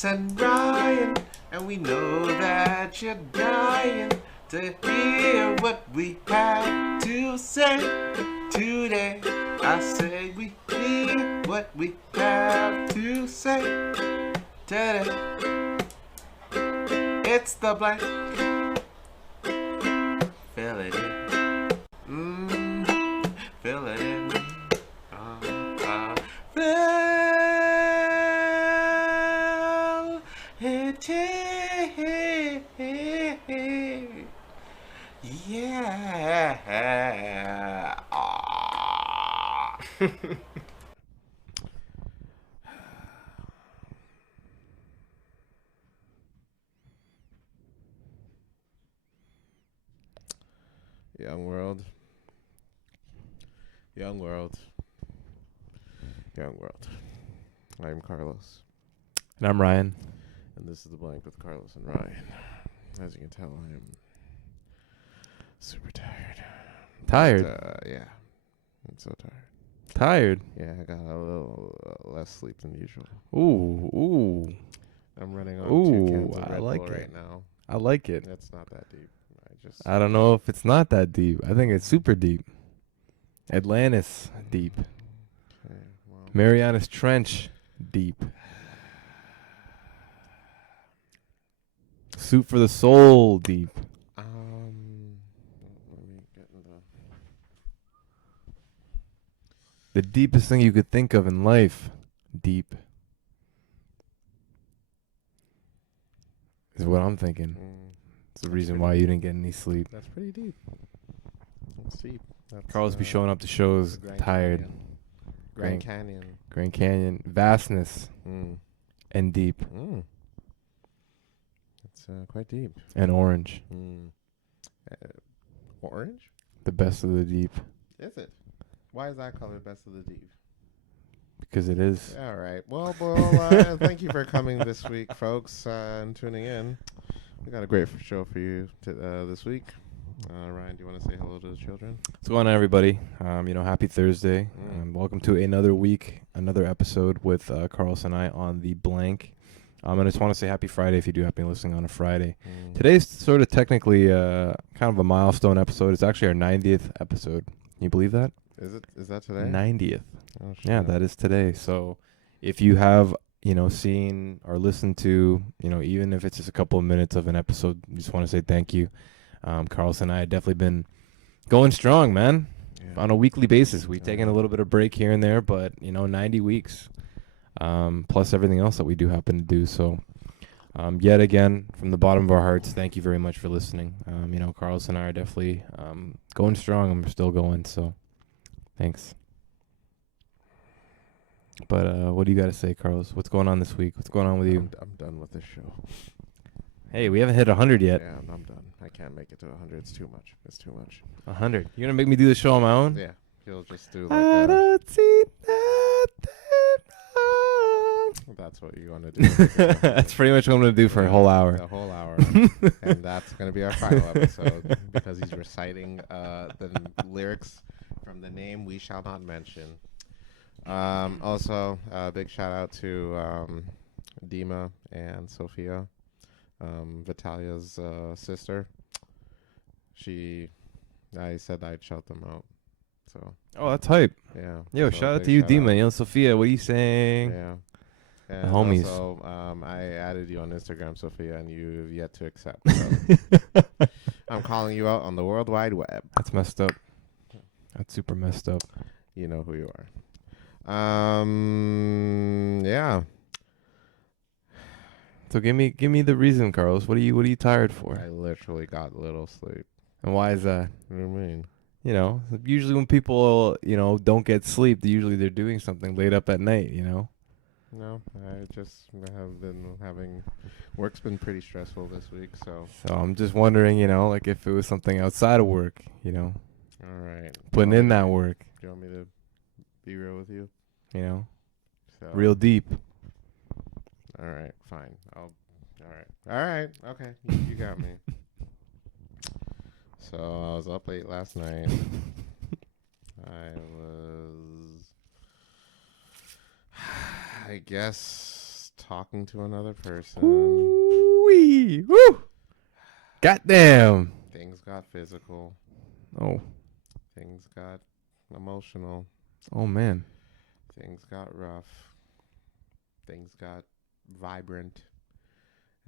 Carlos and Ryan, and we know that you're dying to hear what we have to say today. I say we hear what we have to say today. It's the blank. Fill it in. Fill it in. Fill it in. Yeah. Young world. Young world. Young world. I'm Carlos. And I'm Ryan. And this is The Blank with Carlos and Ryan. As you can tell, I am super tired. Tired? But, yeah. I'm so tired. Tired? Yeah, I got a little less sleep than usual. Ooh. I'm running on 2 cans of I Red like Bull it. right now. I like it. It's not that deep. I don't know if it's not that deep. I think it's super deep. Atlantis, deep. Okay, well. Marianas Trench, deep. Soup for the Soul, deep. Let me get into The deepest thing you could think of in life, deep. Is what I'm thinking. It's the reason why you didn't get any sleep. That's pretty deep. That's deep. That's, Carlos be showing up to shows tired. Grand Canyon. Grand Canyon. Vastness and deep. It's quite deep. And orange. Orange? The best of the deep. Is it? Why is that color best of the deep? Because it is. All right. Well, thank you for coming this week, folks, and tuning in. We got a great show for you this week. Ryan, do you want to say hello to the children? What's going on, everybody? Happy Thursday. Welcome to another week, another episode with Carlos and I on The Blank. I just want to say happy Friday if you do happen to be listening on a Friday. Today's sort of technically kind of a milestone episode. It's actually our 90th episode. Can you believe that? Is that today? 90th. Oh, shit. Yeah, that is today. So if you have, seen or listened to, even if it's just a couple of minutes of an episode, just want to say thank you. Carlos and I have definitely been going strong, man. Yeah. On a weekly basis. We've taken a little bit of break here and there, but 90 weeks, plus everything else that we do happen to do. So, yet again, from the bottom of our hearts, thank you very much for listening. Carlos and I are definitely going strong, and we're still going. So, thanks. But what do you got to say, Carlos? What's going on this week? What's going on with you? I'm done with this show. Hey, we haven't hit 100 yet. Yeah, I'm done. I can't make it to 100. It's too much. 100. You're going to make me do the show on my own? Yeah. You'll just do I don't see nothing wrong. That's what you want to do. That's pretty much what I'm going to do for a whole hour. The whole hour. And that's going to be our final episode because he's reciting the lyrics from the name we shall not mention. Also, big shout out to Dima and Sophia, Vitalia's sister. I said I'd shout them out. So. Oh, that's hype. Yeah. Yo, shout out to you, Dima. Sophia, what are you saying? Yeah. And the homies. Also, I added you on Instagram, Sophia, and you've yet to accept. So I'm calling you out on the World Wide Web. That's messed up. That's super messed up. You know who you are. Yeah. So give me the reason, Carlos. What are you tired for? I literally got little sleep. And why is that? What do you mean? Usually when people, don't get sleep, usually they're doing something late up at night, No, I just have been having, work's been pretty stressful this week, so. So I'm just wondering, like if it was something outside of work, All right. Putting in that work. Do you want me to be real with you? So. Real deep. All right, fine. All right. Okay, you got me. So I was up late last night. I was, I guess, talking to another person. Ooh-wee. Woo! Goddamn. Things got physical. Oh. Things got emotional. Oh, man. Things got rough. Things got vibrant.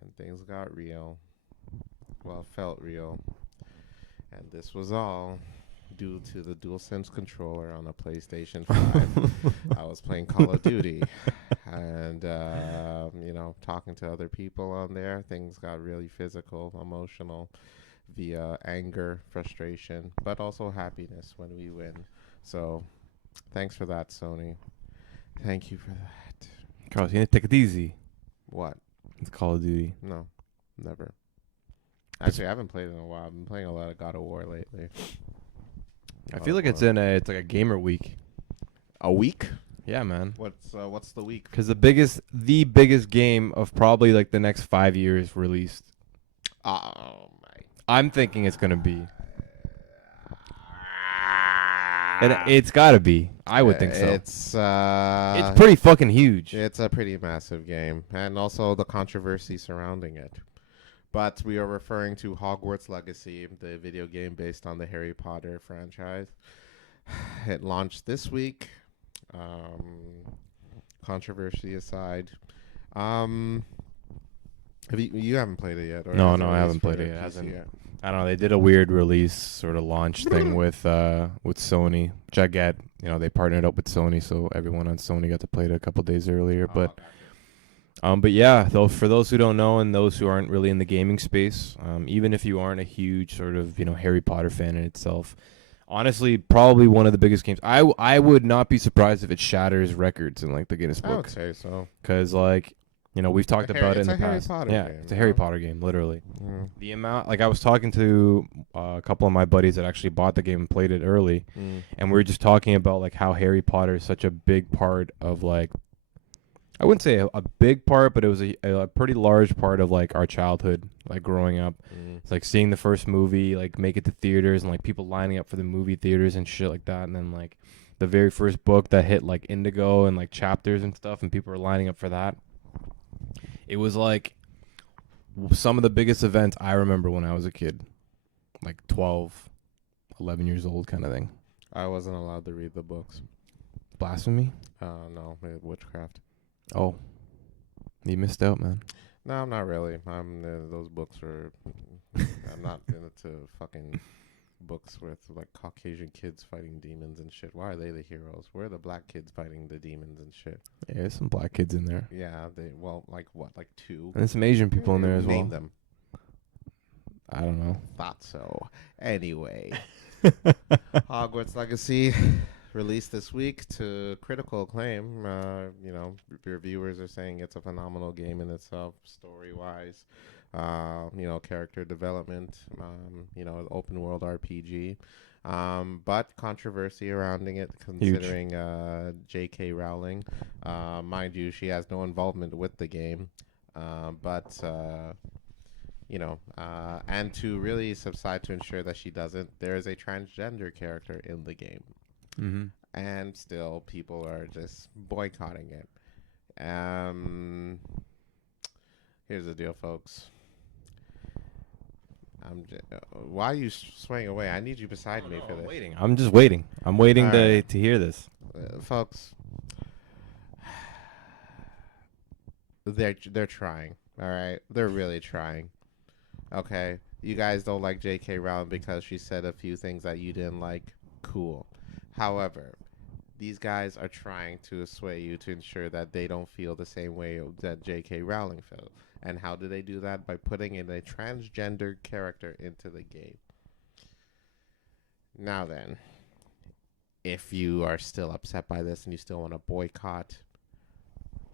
And things got real. Well, felt real. And this was all due to the DualSense controller on a PlayStation 5. I was playing Call of Duty. And, talking to other people on there. Things got really physical, emotional, via anger, frustration, but also happiness when we win. So, thanks for that, Sony. Thank you for that. Carlos, you need to take it easy. What? It's Call of Duty. No, never. Actually, I haven't played in a while. I've been playing a lot of God of War lately. I feel like it's like a gamer week. A week? Yeah, man. What's the week? Because the biggest game of probably like the next 5 years released. Oh my! I'm thinking it's gonna be. And it's gotta be. I would think so. It's pretty fucking huge. It's a pretty massive game, and also the controversy surrounding it. But we are referring to Hogwarts Legacy, the video game based on the Harry Potter franchise. It launched this week. Controversy aside, you haven't played it yet? Or No, I haven't played it yet. I don't know. They did a weird release sort of launch thing with Sony, which I get. They partnered up with Sony, so everyone on Sony got to play it a couple days earlier. But yeah, though, for those who don't know and those who aren't really in the gaming space, even if you aren't a huge sort of Harry Potter fan in itself, honestly, probably one of the biggest games. I would not be surprised if it shatters records in like the Guinness Book. I would say so. Because we've talked about it in the past. Yeah, it's a Harry Potter game, literally. Mm. The amount, I was talking to a couple of my buddies that actually bought the game and played it early, and we were just talking about how Harry Potter is such a big part of I wouldn't say a big part, but it was a pretty large part of our childhood, growing up. It's seeing the first movie, make it to theaters, and people lining up for the movie theaters and shit like that, and then the very first book that hit Indigo and chapters and stuff, and people were lining up for that. It was some of the biggest events I remember when I was a kid, 12, 11 years old kind of thing. I wasn't allowed to read the books. Blasphemy? No, witchcraft. Oh, you missed out, man. No, not really. Those books are. I'm not into fucking books with Caucasian kids fighting demons and shit. Why are they the heroes? We're the black kids fighting the demons and shit. Yeah, there's some black kids in there. Yeah, what, 2? And there's some Asian people in there as well. Name them. I don't know. Thought so. Anyway, Hogwarts Legacy released this week to critical acclaim. Reviewers are saying it's a phenomenal game in itself, story-wise. Character development, open world RPG. But controversy surrounding it, considering J.K. Rowling. Mind you, she has no involvement with the game. And to really subside to ensure that she doesn't, there is a transgender character in the game. Mm-hmm. And still, people are just boycotting it. Here's the deal, folks. Why are you swaying away? I need you beside me for this. Waiting. I'm just waiting. I'm waiting to hear this. Folks, they're trying. All right, they're really trying. Okay, you guys don't like J.K. Rowling because she said a few things that you didn't like. Cool. However, these guys are trying to sway you to ensure that they don't feel the same way that J.K. Rowling felt. And how do they do that? By putting in a transgender character into the game. Now then, if you are still upset by this and you still want to boycott,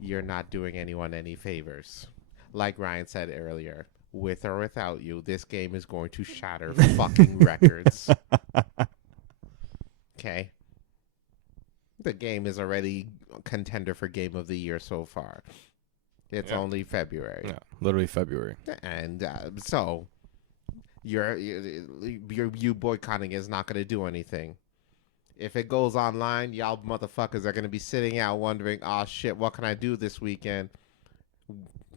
you're not doing anyone any favors. Like Ryan said earlier, with or without you, this game is going to shatter fucking records. Okay? The game is already a contender for Game of the Year so far. It's only February. Yeah, literally February. And so you boycotting is not going to do anything. If it goes online, y'all motherfuckers are going to be sitting out wondering, oh shit, what can I do this weekend?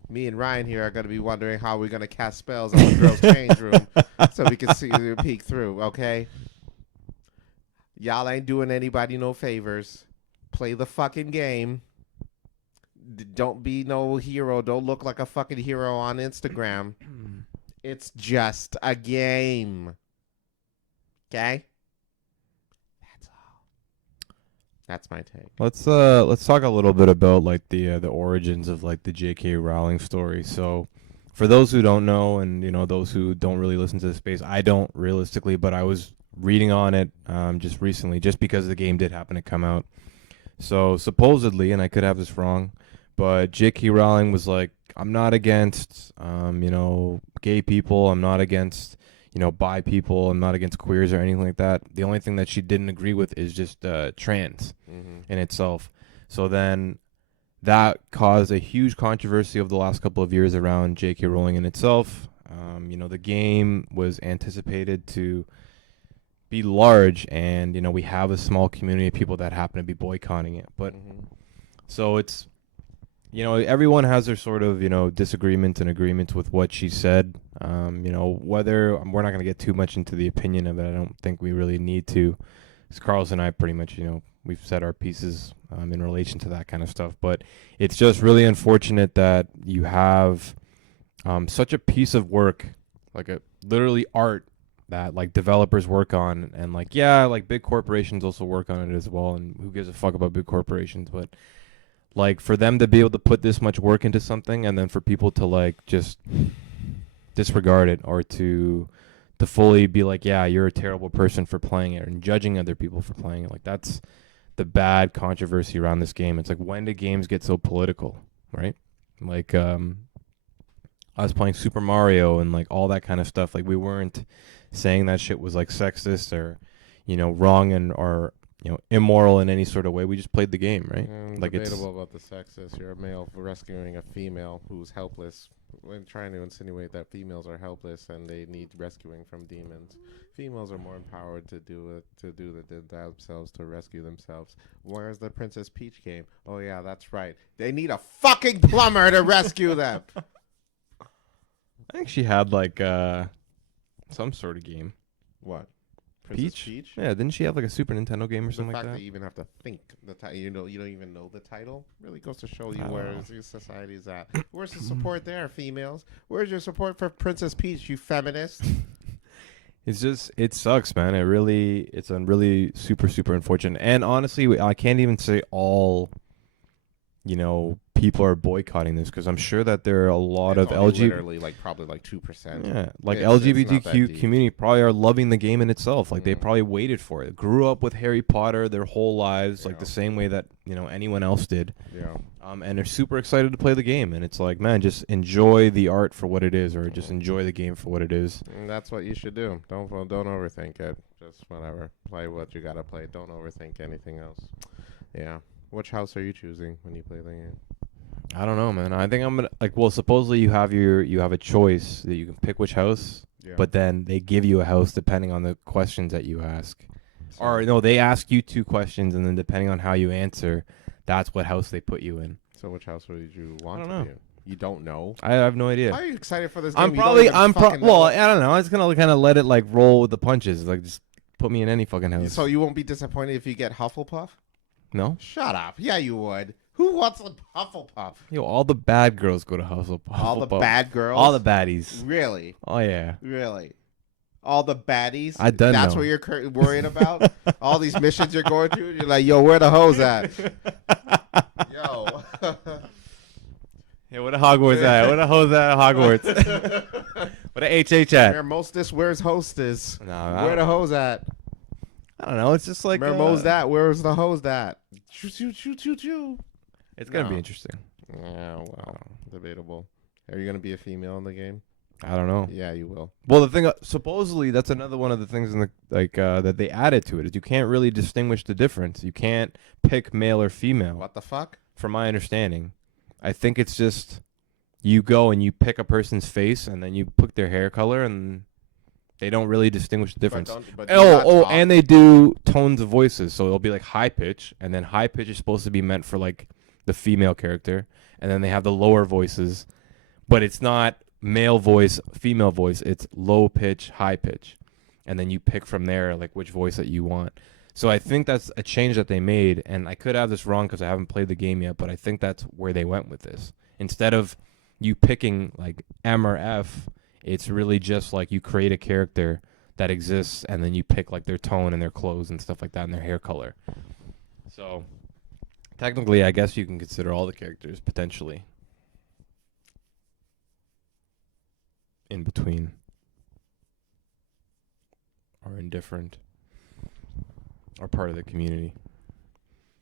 Me and Ryan here are going to be wondering how we're going to cast spells on the girls' change room so we can see peek through, okay? Y'all ain't doing anybody no favors. Play the fucking game. Don't be no hero. Don't look like a fucking hero on Instagram. It's just a game. Okay? That's all. That's my take. Let's talk a little bit about like the origins of like the J.K. Rowling story. So, for those who don't know, and those who don't really listen to the space, I don't realistically, but I was reading on it just recently, just because the game did happen to come out. So supposedly, and I could have this wrong, but J.K. Rowling was like, I'm not against gay people. I'm not against bi people. I'm not against queers or anything like that. The only thing that she didn't agree with is just trans in itself. So then that caused a huge controversy over the last couple of years around J.K. Rowling in itself. The game was anticipated to be large, and we have a small community of people that happen to be boycotting it. But so it's everyone has their sort of disagreements and agreements with what she said. Whether we're not going to get too much into the opinion of it. I don't think we really need to, because Carlos and I pretty much we've said our pieces in relation to that kind of stuff. But it's just really unfortunate that you have such a piece of work, like a literally art, that like developers work on, and like big corporations also work on it as well, and who gives a fuck about big corporations, but like for them to be able to put this much work into something, and then for people to like just disregard it, or to fully be like, yeah, you're a terrible person for playing it, and judging other people for playing it, like that's the bad controversy around this game. It's like, when do games get so political, right? Like I was playing Super Mario and like all that kind of stuff, like we weren't saying that shit was like sexist or wrong and or immoral in any sort of way. We just played the game, right? Like, debatable about the sexist. You're a male rescuing a female who's helpless, when trying to insinuate that females are helpless and they need rescuing from demons. Females are more empowered to do it themselves, to rescue themselves. Where's the Princess Peach game? Oh yeah, that's right. They need a fucking plumber to rescue them. I think she had like some sort of game. What? Princess Peach? Yeah, didn't she have like a Super Nintendo game or something like that? The fact that you even have to think the title, you don't even know the title, really goes to show you where your society is at. Where's the support there, females? Where's your support for Princess Peach, you feminist? It sucks, man. It's a really super, super unfortunate. And honestly, I can't even say all, people are boycotting this, because I'm sure that there are a lot of literally probably 2%. Yeah, like LGBTQ community probably are loving the game in itself. Like they probably waited for it, grew up with Harry Potter their whole lives, like the same way that anyone else did. Yeah. And they're super excited to play the game, and it's like, man, just enjoy the art for what it is, or just enjoy the game for what it is. And that's what you should do. Don't overthink it. Just whatever, play what you gotta play. Don't overthink anything else. Yeah. Which house are you choosing when you play the game? I don't know, man. I think I'm gonna supposedly you have a choice that you can pick which house, but then they give you a house depending on the questions that you ask. So, or no, they ask you 2 questions, and then depending on how you answer, that's what house they put you in. So which house would you want? I don't know. You don't know? I have no idea. Why are you excited for this game? Well, I don't know. I'm just gonna kind of let it like roll with the punches. Like, just put me in any fucking house. So you won't be disappointed if you get Hufflepuff? No. Shut up. Yeah, you would. Who wants a Hufflepuff? Yo, all the bad girls go to Hufflepuff. All the bad girls? All the baddies. Really? Oh, yeah. Really? All the baddies? That's what you're worrying about? All these missions you're going through? You're like, yo, where the hoes at? Yo. Yeah, where the Hogwarts at? Where the hoes at Hogwarts? Where the HH at? Where mostest, where's hostess? No, where the hoes at? I don't know. It's just like... Where Mo's that? Where's the hose at? Choo, choo, choo, choo, choo. It's going to be interesting. Yeah, well, debatable. Are you going to be a female in the game? I don't know. Yeah, you will. Well, the thing, supposedly, that's another one of the things in the that they added to it, is you can't really distinguish the difference. You can't pick male or female. What the fuck? From my understanding. I think it's just you go and you pick a person's face, and then you pick their hair color, and they don't really distinguish the difference. And they do tones of voices. So it'll be like high pitch, and then high pitch is supposed to be meant for like the female character, and then they have the lower voices, but it's not male voice, female voice. It's low pitch, high pitch, and then you pick from there like which voice that you want. So I think that's a change that they made, and I could have this wrong because I haven't played the game yet, but I think that's where they went with this. Instead of you picking like M or F, it's really just like you create a character that exists, and then you pick like their tone and their clothes and stuff like that and their hair color. So technically, I guess you can consider all the characters potentially in between or indifferent or part of the community.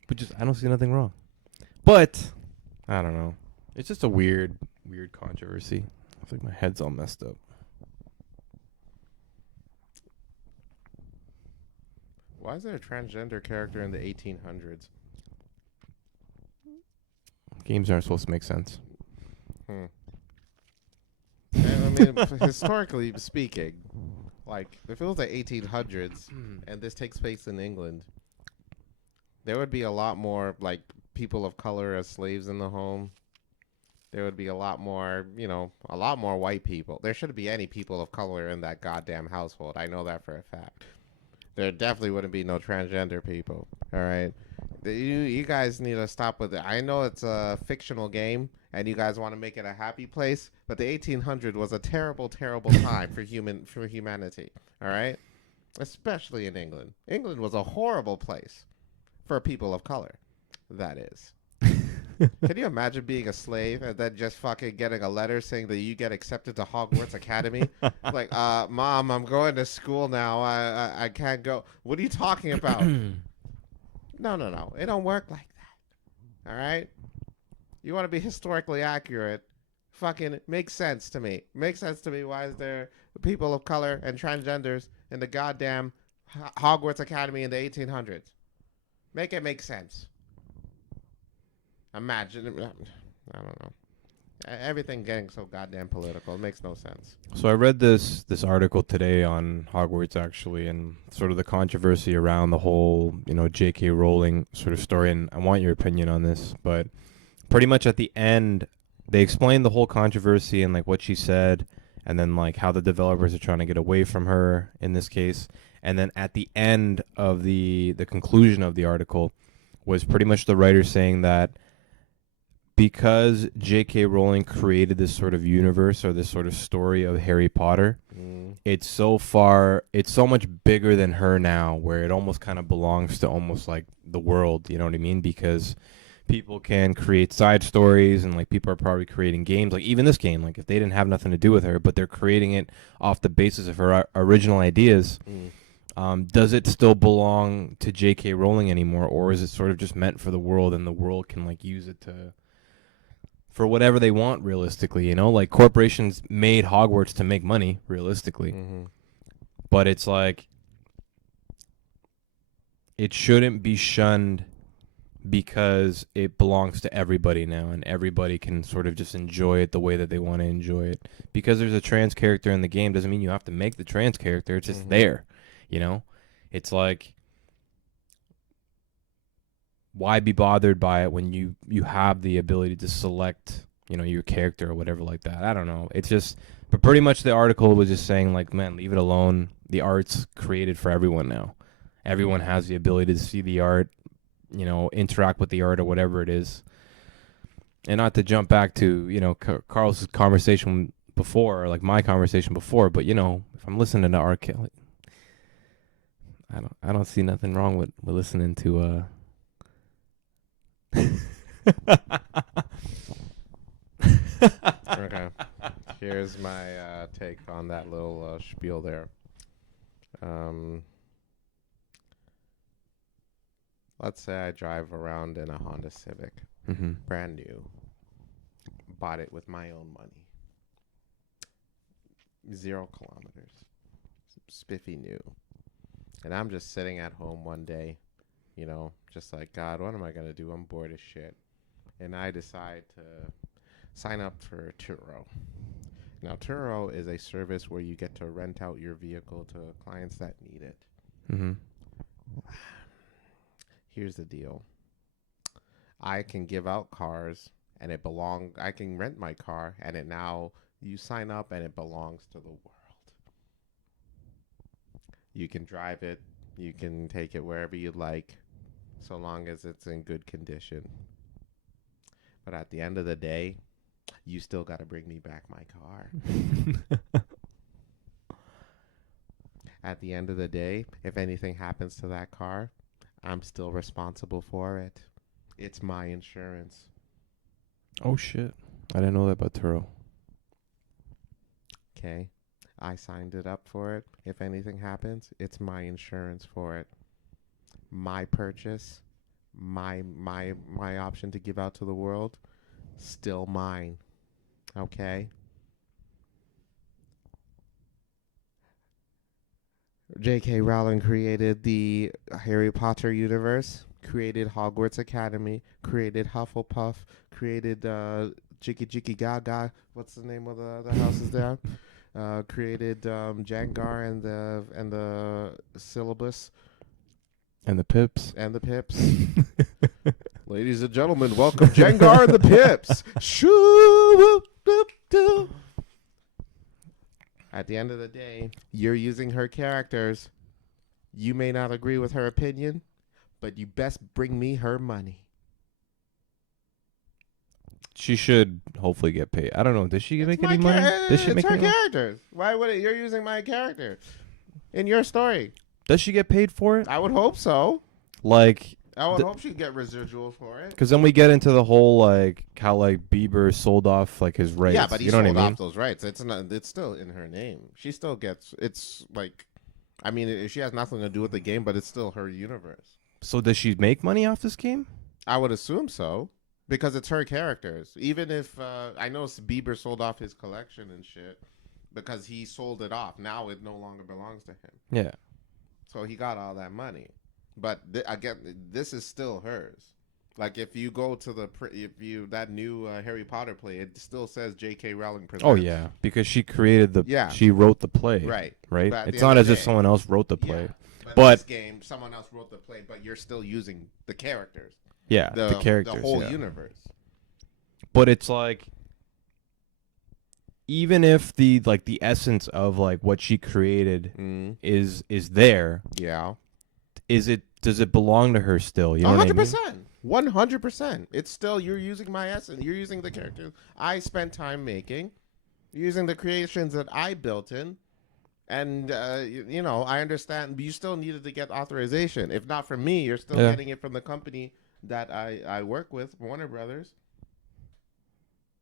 But just I don't see nothing wrong. But I don't know. It's just a weird controversy. I think my head's all messed up. Why is there a transgender character in the 1800s? Games aren't supposed to make sense. And, I mean, historically speaking, like, if it was the 1800s and this takes place in England, there would be a lot more, like, people of color as slaves in the home. There would be a lot more, a lot more white people. There shouldn't be any people of color in that goddamn household. I know that for a fact. There definitely wouldn't be no transgender people. All right, you guys need to stop with it. I know it's a fictional game, and you guys want to make it a happy place, but the 1800s was a terrible, terrible time for humanity. All right, especially in England. England was a horrible place for people of color. That is. Can you imagine being a slave and then just fucking getting a letter saying that you get accepted to Hogwarts Academy? Like, Mom, I'm going to school now. I can't go. What are you talking about? No. It don't work like that. All right? You want to be historically accurate? Fucking makes sense to me. Makes sense to me. Why is there people of color and transgenders in the goddamn Hogwarts Academy in the 1800s? Make it make sense. Imagine, I don't know. Everything getting so goddamn political. It makes no sense. So I read this article today on Hogwarts actually, and sort of the controversy around the whole, J.K. Rowling sort of story, and I want your opinion on this, but pretty much at the end, they explained the whole controversy and like what she said, and then like how the developers are trying to get away from her in this case, and then at the end of the conclusion of the article was pretty much the writer saying that because J.K. Rowling created this sort of universe or this sort of story of Harry Potter, it's so much bigger than her now, where it almost kind of belongs to almost like the world, you know what I mean? Because people can create side stories, and like people are probably creating games, like even this game, like if they didn't have nothing to do with her, but they're creating it off the basis of her original ideas. Does it still belong to J.K. Rowling anymore, or is it sort of just meant for the world, and the world can like use it for whatever they want, realistically, like corporations made Hogwarts to make money, realistically. But it's like, it shouldn't be shunned because it belongs to everybody now, and everybody can sort of just enjoy it the way that they want to enjoy it. Because there's a trans character in the game doesn't mean you have to make the trans character. It's just there, It's like, why be bothered by it when you have the ability to select, your character or whatever like that? I don't know. It's just, but pretty much the article was just saying like, man, leave it alone. The art's created for everyone now. Everyone has the ability to see the art, interact with the art or whatever it is. And not to jump back to, Carl's conversation before, or like my conversation before, but if I'm listening to R. Kelly, I don't see nothing wrong with listening to Okay. Here's my take on that little spiel there. Let's say I drive around in a Honda Civic, brand new, bought it with my own money, 0 kilometers, spiffy new, and I'm just sitting at home one day, just like, God, what am I gonna do? I'm bored as shit, and I decide to sign up for Turo. Now, Turo is a service where you get to rent out your vehicle to clients that need it. Here's the deal. I can give out cars and I can rent my car and it now, you sign up and it belongs to the world. You can drive it, you can take it wherever you like, so long as it's in good condition. But at the end of the day, you still got to bring me back my car. At the end of the day, if anything happens to that car, I'm still responsible for it. It's my insurance. Oh, shit. I didn't know that about Turo. Okay? I signed it up for it. If anything happens, it's my insurance for it. My purchase, my option to give out to the world, still mine. Okay? J.K. Rowling created the Harry Potter universe, created Hogwarts Academy, created Hufflepuff, created Jiggy Jiggy Gaga. What's the name of the houses there? Created Jangar and the syllabus. And the Pips. And the Pips. Ladies and gentlemen, welcome Jangar and the Pips. Shoo, doop, doop. At the end of the day, you're using her characters. You may not agree with her opinion, but you best bring me her money. She should hopefully get paid. I don't know. Does she make any money? Does she it's make her any money? characters. Why would it? You're using my character in your story. Does she get paid for it? I would hope so. Like, I would hope she'd get residual for it. Because then we get into the whole, like, how, like, Bieber sold off, like, his rights. Yeah, but he you know sold what I mean? off those rights. It's still in her name. She still gets, it's like, I mean, she has nothing to do with the game, but it's still her universe. So does she make money off this game? I would assume so, because it's her characters. Even if, I know Bieber sold off his collection and shit, because he sold it off. Now it no longer belongs to him. Yeah. So he got all that money. But again, this is still hers. Like if you go to that new Harry Potter play, it still says J.K. Rowling presents. Oh yeah, because she created she wrote the play. Right. Right. It's not as if someone else wrote the play. Yeah. But this game, someone else wrote the play, but you're still using the characters. Yeah, the characters, the whole universe. But it's like, even if the essence of like what she created is there. Yeah. Does it belong to her still? You know 100%. 100%. It's still, you're using my essence. You're using the characters I spent time making. You're using the creations that I built in. And, you know, I understand. But you still needed to get authorization. If not from me, you're still getting it from the company that I work with, Warner Brothers.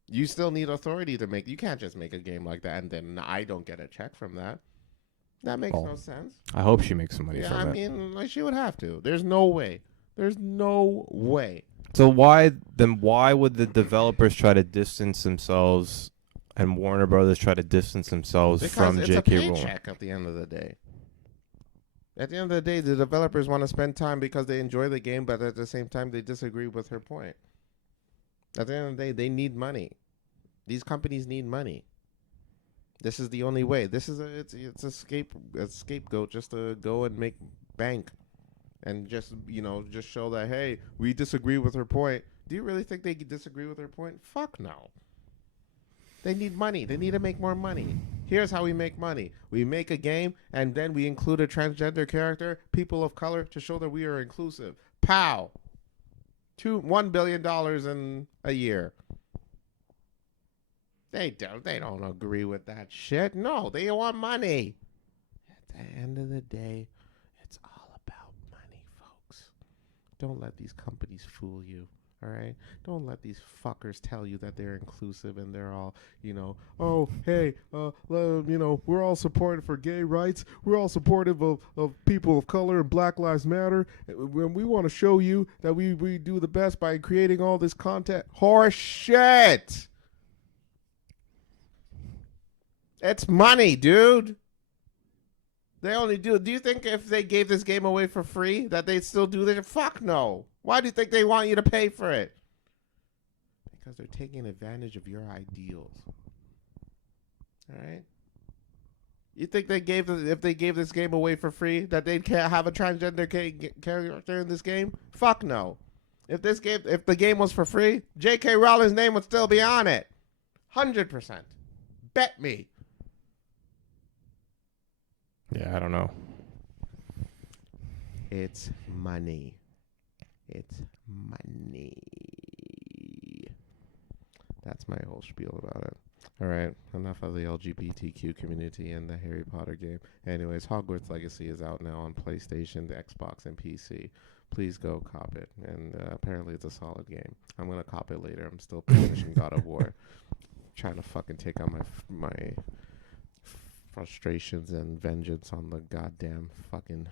You still need authority to make. You can't just make a game like that and then I don't get a check from that. That makes no sense. I hope she makes some money from that. Yeah, I mean, like, she would have to. There's no way. There's no way. So why would the developers try to distance themselves and Warner Brothers try to distance themselves from J.K. Rowling? It's a paycheck at the end of the day. At the end of the day, the developers want to spend time because they enjoy the game, but at the same time, they disagree with her point. At the end of the day, they need money. These companies need money. This is the only way. This is it's a scapegoat just to go and make bank, and just just show that, hey, we disagree with her point. Do you really think they disagree with her point? Fuck no. They need money. They need to make more money. Here's how we make money. We make a game and then we include a transgender character, people of color, to show that we are inclusive. Pow. $1 billion in a year. They don't agree with that shit. No, they want money. At the end of the day, it's all about money, folks. Don't let these companies fool you. All right? Don't let these fuckers tell you that they're inclusive and they're all, oh, hey, we're all supportive for gay rights. We're all supportive of people of color and Black Lives Matter. When we want to show you that we do the best by creating all this content. Horse shit. It's money, dude. They only do you think if they gave this game away for free that they'd still do this? Fuck no. Why do you think they want you to pay for it? Because they're taking advantage of your ideals. All right? You think if they gave this game away for free that they'd have a transgender character in this game? Fuck no. If the game was for free, J.K. Rowling's name would still be on it. 100%. Bet me. Yeah, I don't know. It's money. It's money. That's my whole spiel about it. All right, enough of the LGBTQ community and the Harry Potter game. Anyways, Hogwarts Legacy is out now on PlayStation, the Xbox, and PC. Please go cop it. And apparently it's a solid game. I'm going to cop it later. I'm still finishing God of War. Trying to fucking take out my frustrations and vengeance on the goddamn fucking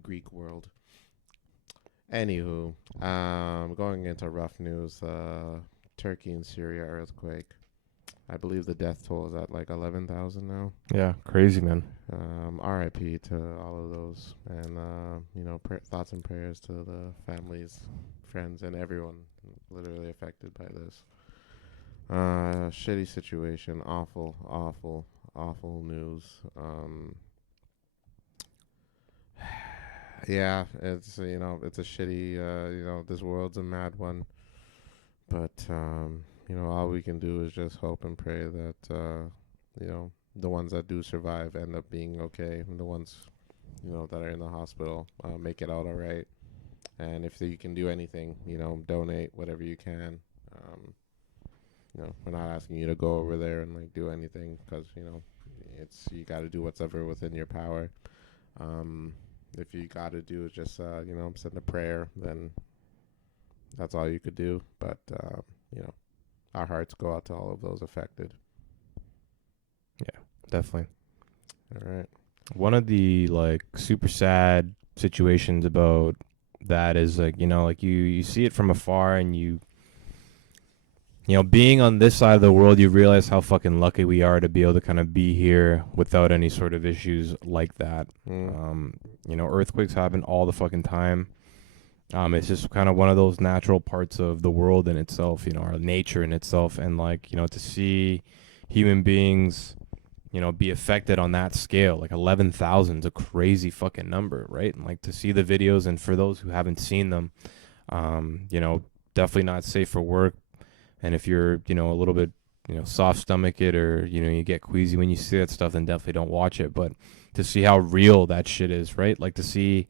Greek world. Anywho, going into rough news, Turkey and Syria earthquake. I believe the death toll is at like 11,000 now. Yeah, crazy, man. RIP to all of those. And, thoughts and prayers to the families, friends, and everyone literally affected by this. Shitty situation. Awful, awful, awful news. Yeah, it's, it's a shitty, this world's a mad one. But, all we can do is just hope and pray that, the ones that do survive end up being okay. And the ones, that are in the hospital, make it out all right. And if you can do anything, donate whatever you can. We're not asking you to go over there and, like, do anything because, you got to do whatever within your power. If you got to do is just, send a prayer, then that's all you could do. But, our hearts go out to all of those affected. Yeah, definitely. All right. One of the, like, super sad situations about that is, like, you see it from afar and being on this side of the world, you realize how fucking lucky we are to be able to kind of be here without any sort of issues like that. Earthquakes happen all the fucking time. It's just kind of one of those natural parts of the world in itself, our nature in itself. And, like, to see human beings, be affected on that scale, like 11,000 is a crazy fucking number, right? And, like, to see the videos, and for those who haven't seen them, definitely not safe for work. And if you're, a little bit, soft stomach it, or, you get queasy when you see that stuff, then definitely don't watch it. But to see how real that shit is, right? Like, to see,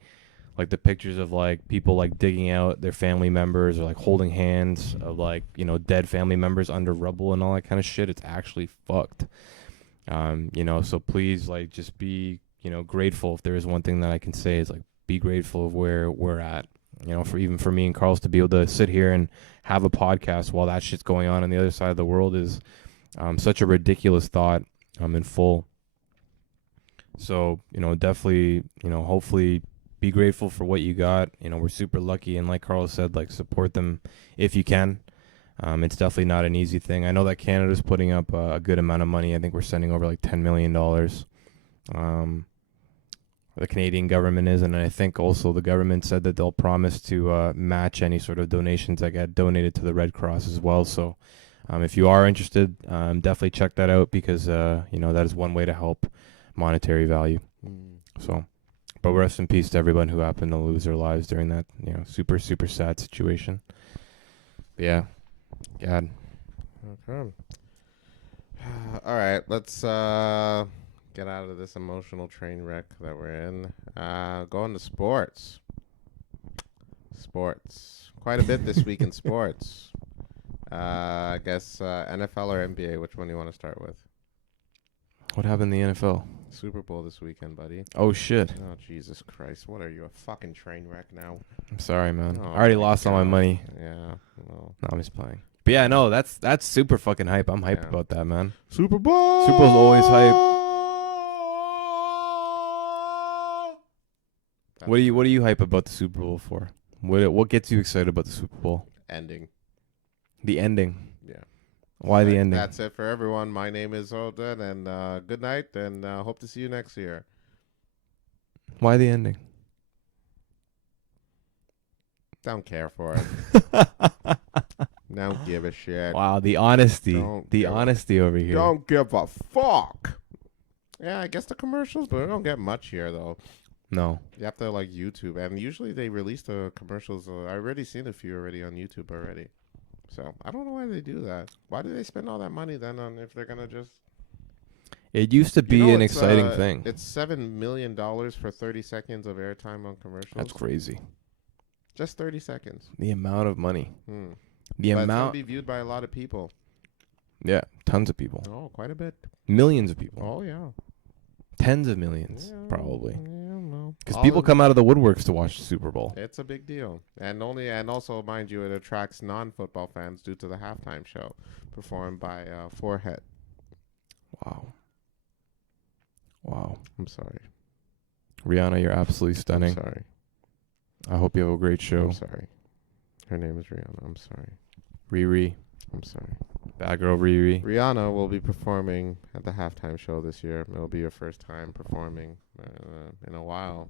like, the pictures of, like, people, like, digging out their family members, or, like, holding hands of, like, dead family members under rubble and all that kind of shit. It's actually fucked. So please, like, just be, grateful. If there is one thing that I can say is, like, be grateful of where we're at. For me and Carlos to be able to sit here and have a podcast while that shit's going on the other side of the world is such a ridiculous thought in full. So, definitely, hopefully be grateful for what you got. We're super lucky. And like Carlos said, like, support them if you can. It's definitely not an easy thing. I know that Canada's putting up a good amount of money. I think we're sending over like $10 million. The Canadian government is, and I think also the government said that they'll promise to match any sort of donations that get donated to the Red Cross as well. So if you are interested, definitely check that out, because that is one way to help monetary value. So, but rest in peace to everyone who happened to lose their lives during that super, super sad situation. But yeah, God. Okay. All right, let's get out of this emotional train wreck that we're in. Going to sports. Quite a bit this week in sports. I guess NFL or NBA. Which one do you want to start with? What happened in the NFL? Super Bowl this weekend, buddy. Oh, shit. Oh, Jesus Christ. What are you, a fucking train wreck now? I'm sorry, man. Oh, I already lost all my money. Yeah. Well. No, I'm just playing. But yeah, no, that's super fucking hype. I'm hyped about that, man. Super Bowl! Super Bowl's always hype. What are you hype about the Super Bowl for? What gets you excited about the Super Bowl? Ending. The ending. Yeah. Why the ending? That's it for everyone. My name is Odin, and good night, and hope to see you next year. Why the ending? Don't care for it. Don't give a shit. Wow, the honesty. Honesty over here. Don't give a fuck. Yeah, I guess the commercials, but we don't get much here, though. No. You have to like YouTube, and usually they release the commercials. I've already seen a few already on YouTube already. So I don't know why they do that. Why do they spend all that money then on if they're gonna just? It used to be an exciting thing. It's $7 million for 30 seconds of airtime on commercials. That's crazy. Just 30 seconds. The amount of money. The amount. It's gonna be viewed by a lot of people. Yeah, tons of people. Oh, quite a bit. Millions of people. Oh yeah. Tens of millions, probably. Yeah, because people come out of the woodworks to watch the Super Bowl. It's a big deal, and also, mind you, it attracts non-football fans due to the halftime show performed by Forehead. Wow. I'm sorry, Rihanna. You're absolutely stunning. I'm sorry. I hope you have a great show. I'm sorry. Her name is Rihanna. I'm sorry. Riri. I'm sorry. Bad girl Riri. Rihanna will be performing at the halftime show this year. It'll be her first time performing in a while.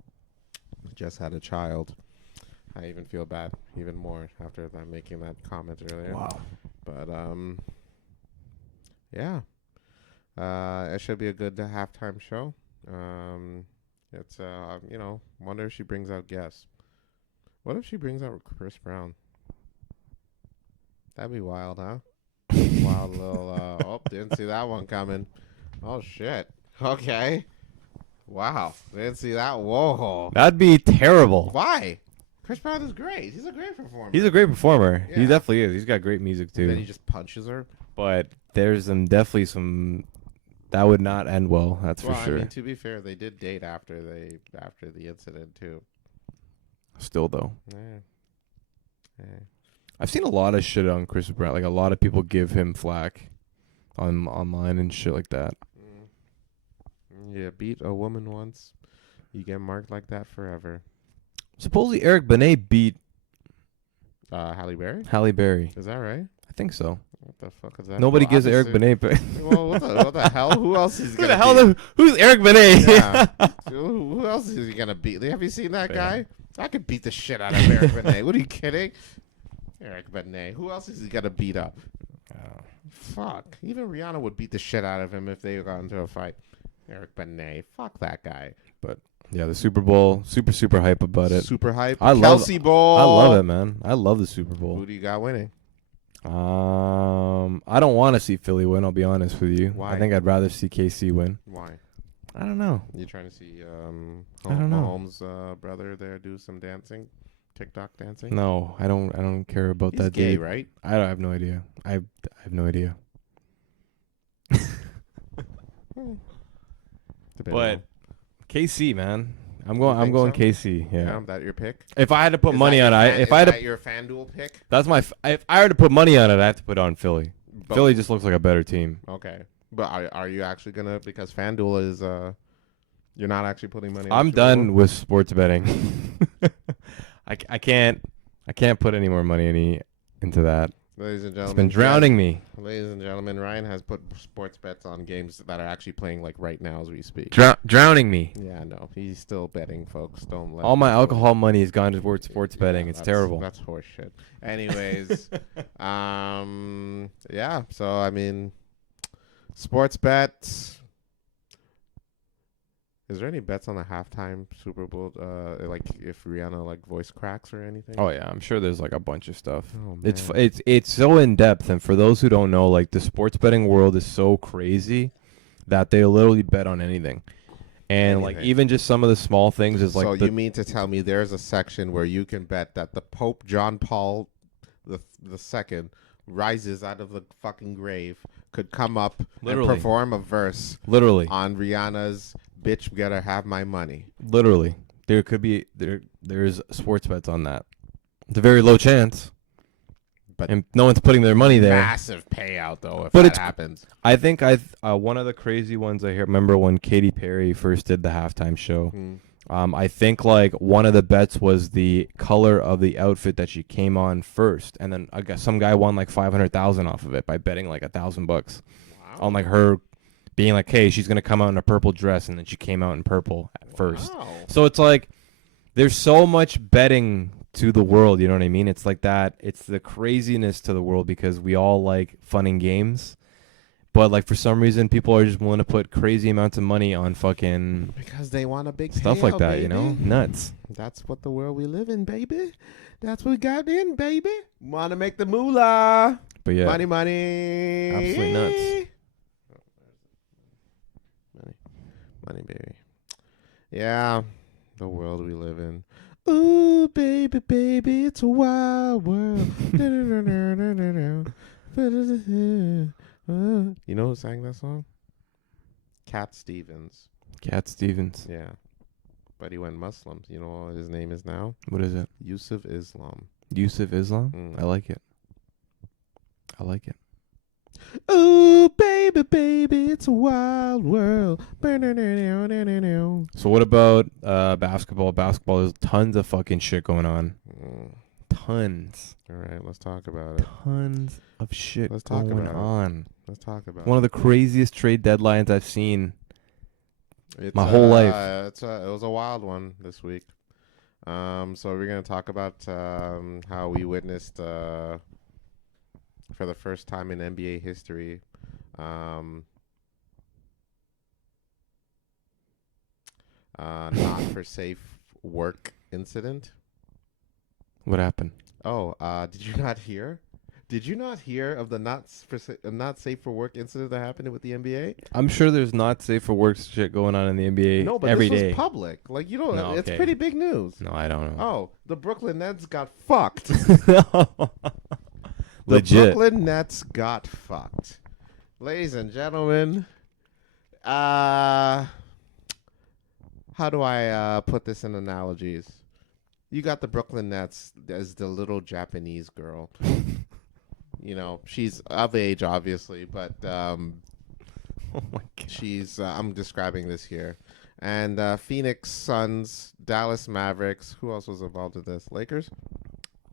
Just had a child. I even feel bad even more after that making that comment earlier. Wow. But yeah. It should be a good halftime show. It's wonder if she brings out guests. What if she brings out Chris Brown? That'd be wild, huh? Wild little didn't see that one coming. Oh shit. Okay. Wow. Didn't see that. Whoa. That'd be terrible. Why? Chris Brown is great. He's a great performer. He's a great performer. Yeah. He definitely is. He's got great music too. And then he just punches her. But there's definitely some that would not end well. That's for sure. I mean, to be fair, they did date after the incident too. Still though. Yeah. I've seen a lot of shit on Chris Brown. Like a lot of people give him flack online and shit like that. Yeah, beat a woman once, you get marked like that forever. Supposedly Eric Benet beat Halle Berry. Halle Berry. Is that right? I think so. What the fuck is that? Nobody Well, gives Eric obviously- Benet. Well, what the hell? Who else is Who gonna? the hell? Who's Eric Benet? Yeah. Who else is he gonna beat? Have you seen that guy? I could beat the shit out of Eric Benet. What are you kidding? Eric Benet. Who else is he gonna beat up? Fuck. Even Rihanna would beat the shit out of him if they got into a fight. Eric Benet. Fuck that guy. But yeah, the Super Bowl, super hype about it. Super hype. I love Kelce Bowl. I love it, man. I love the Super Bowl. Who do you got winning? I don't want to see Philly win. I'll be honest with you. Why? I think I'd rather see KC win. Why? I don't know. You trying to see I don't know. Holmes' brother there do some dancing, TikTok dancing? No, I don't care about He's that. gay, dude. right? I have no idea. I have no idea. But KC, man, I'm going so? KC. Yeah. That your pick? If I had to put Is money that on your it, if fan- I had is to, that your FanDuel pick? that's my. If I had to put money on it, I have to put on Philly. But- Philly just looks like a better team. Okay, but are you actually gonna, because FanDuel is you're not actually putting money. on I'm the Super done Bowl? with sports betting. I can't put any more money into that. Ladies and gentlemen, It's been drowning me. Ladies and gentlemen, Ryan has put sports bets on games that are actually playing like right now as we speak. Drowning me. Yeah, no, he's still betting, folks. Don't let All my him- alcohol money has gone towards sports betting. It's terrible. That's horse shit. Anyways, yeah. So I mean, sports bets. Is there any bets on the halftime Super Bowl? Like if Rihanna like voice cracks or anything? Oh yeah, I'm sure there's like a bunch of stuff. Oh, It's it's so in depth, and for those who don't know, like the sports betting world is so crazy that they literally bet on anything, and like Anything. even just some of the small things is like So you mean to tell me there's a section where you can bet that the Pope John Paul the second rises out of the fucking grave, could come up Literally. and perform a verse literally on Rihanna's "Bitch Better Have My Money." there could be there's sports bets on that. It's a very low chance, But and no one's putting their money there. massive payout though if But that it's- happens. I think one of the crazy ones I remember when Katy Perry first did the halftime show. I think like one of the bets was the color of the outfit that she came on first, and then I guess some guy won like 500,000 off of it by betting like $1,000 Wow. on like her being like, hey, she's gonna come out in a purple dress, and then she came out in purple at first. Wow. So it's like there's so much betting to the world, you know what I mean? It's like that. It's the craziness to the world because we all like fun and games, But like for some reason, people are just willing to put crazy amounts of money on fucking Because they want a big stuff payout, like that, baby. you know? Nuts. That's what the world we live in, baby. That's what we got in, baby. Want to make the moolah. But yeah, Money, money. absolutely nuts. Money, baby. Yeah, the world we live in. Ooh, baby, baby, it's a wild world. You know who sang that song? Cat Stevens. Cat Stevens. Yeah. But he went Muslim. You know what his name is now? What is it? Yusuf Islam. Yusuf Islam? Mm. I like it. I like it. Ooh, baby, baby, it's a wild world. So what about basketball? Basketball, there's tons of fucking shit going on. Tons. All right, let's talk about it. Tons of shit Let's talk going about it. on. Let's talk about One of the craziest trade deadlines I've seen. it. my whole life. It was a wild one this week. So we're gonna talk about how we witnessed for the first time in NBA history not for safe work incident. What happened? Oh, did you not hear? Did you not hear of the not safe for work incident that happened with the NBA? I'm sure there's not safe for work shit going on in the NBA No, but every this day. was public. Like, you know, No, it's okay. pretty big news. No, I don't know. Oh, the Brooklyn Nets got fucked. Legit. The Brooklyn Nets got fucked. Ladies and gentlemen, how do I put this in analogies? You got the Brooklyn Nets as the little Japanese girl. You know, she's of age, obviously, but Oh my god. she's, I'm describing this here. And Phoenix Suns, Dallas Mavericks, who else was involved in this? Lakers?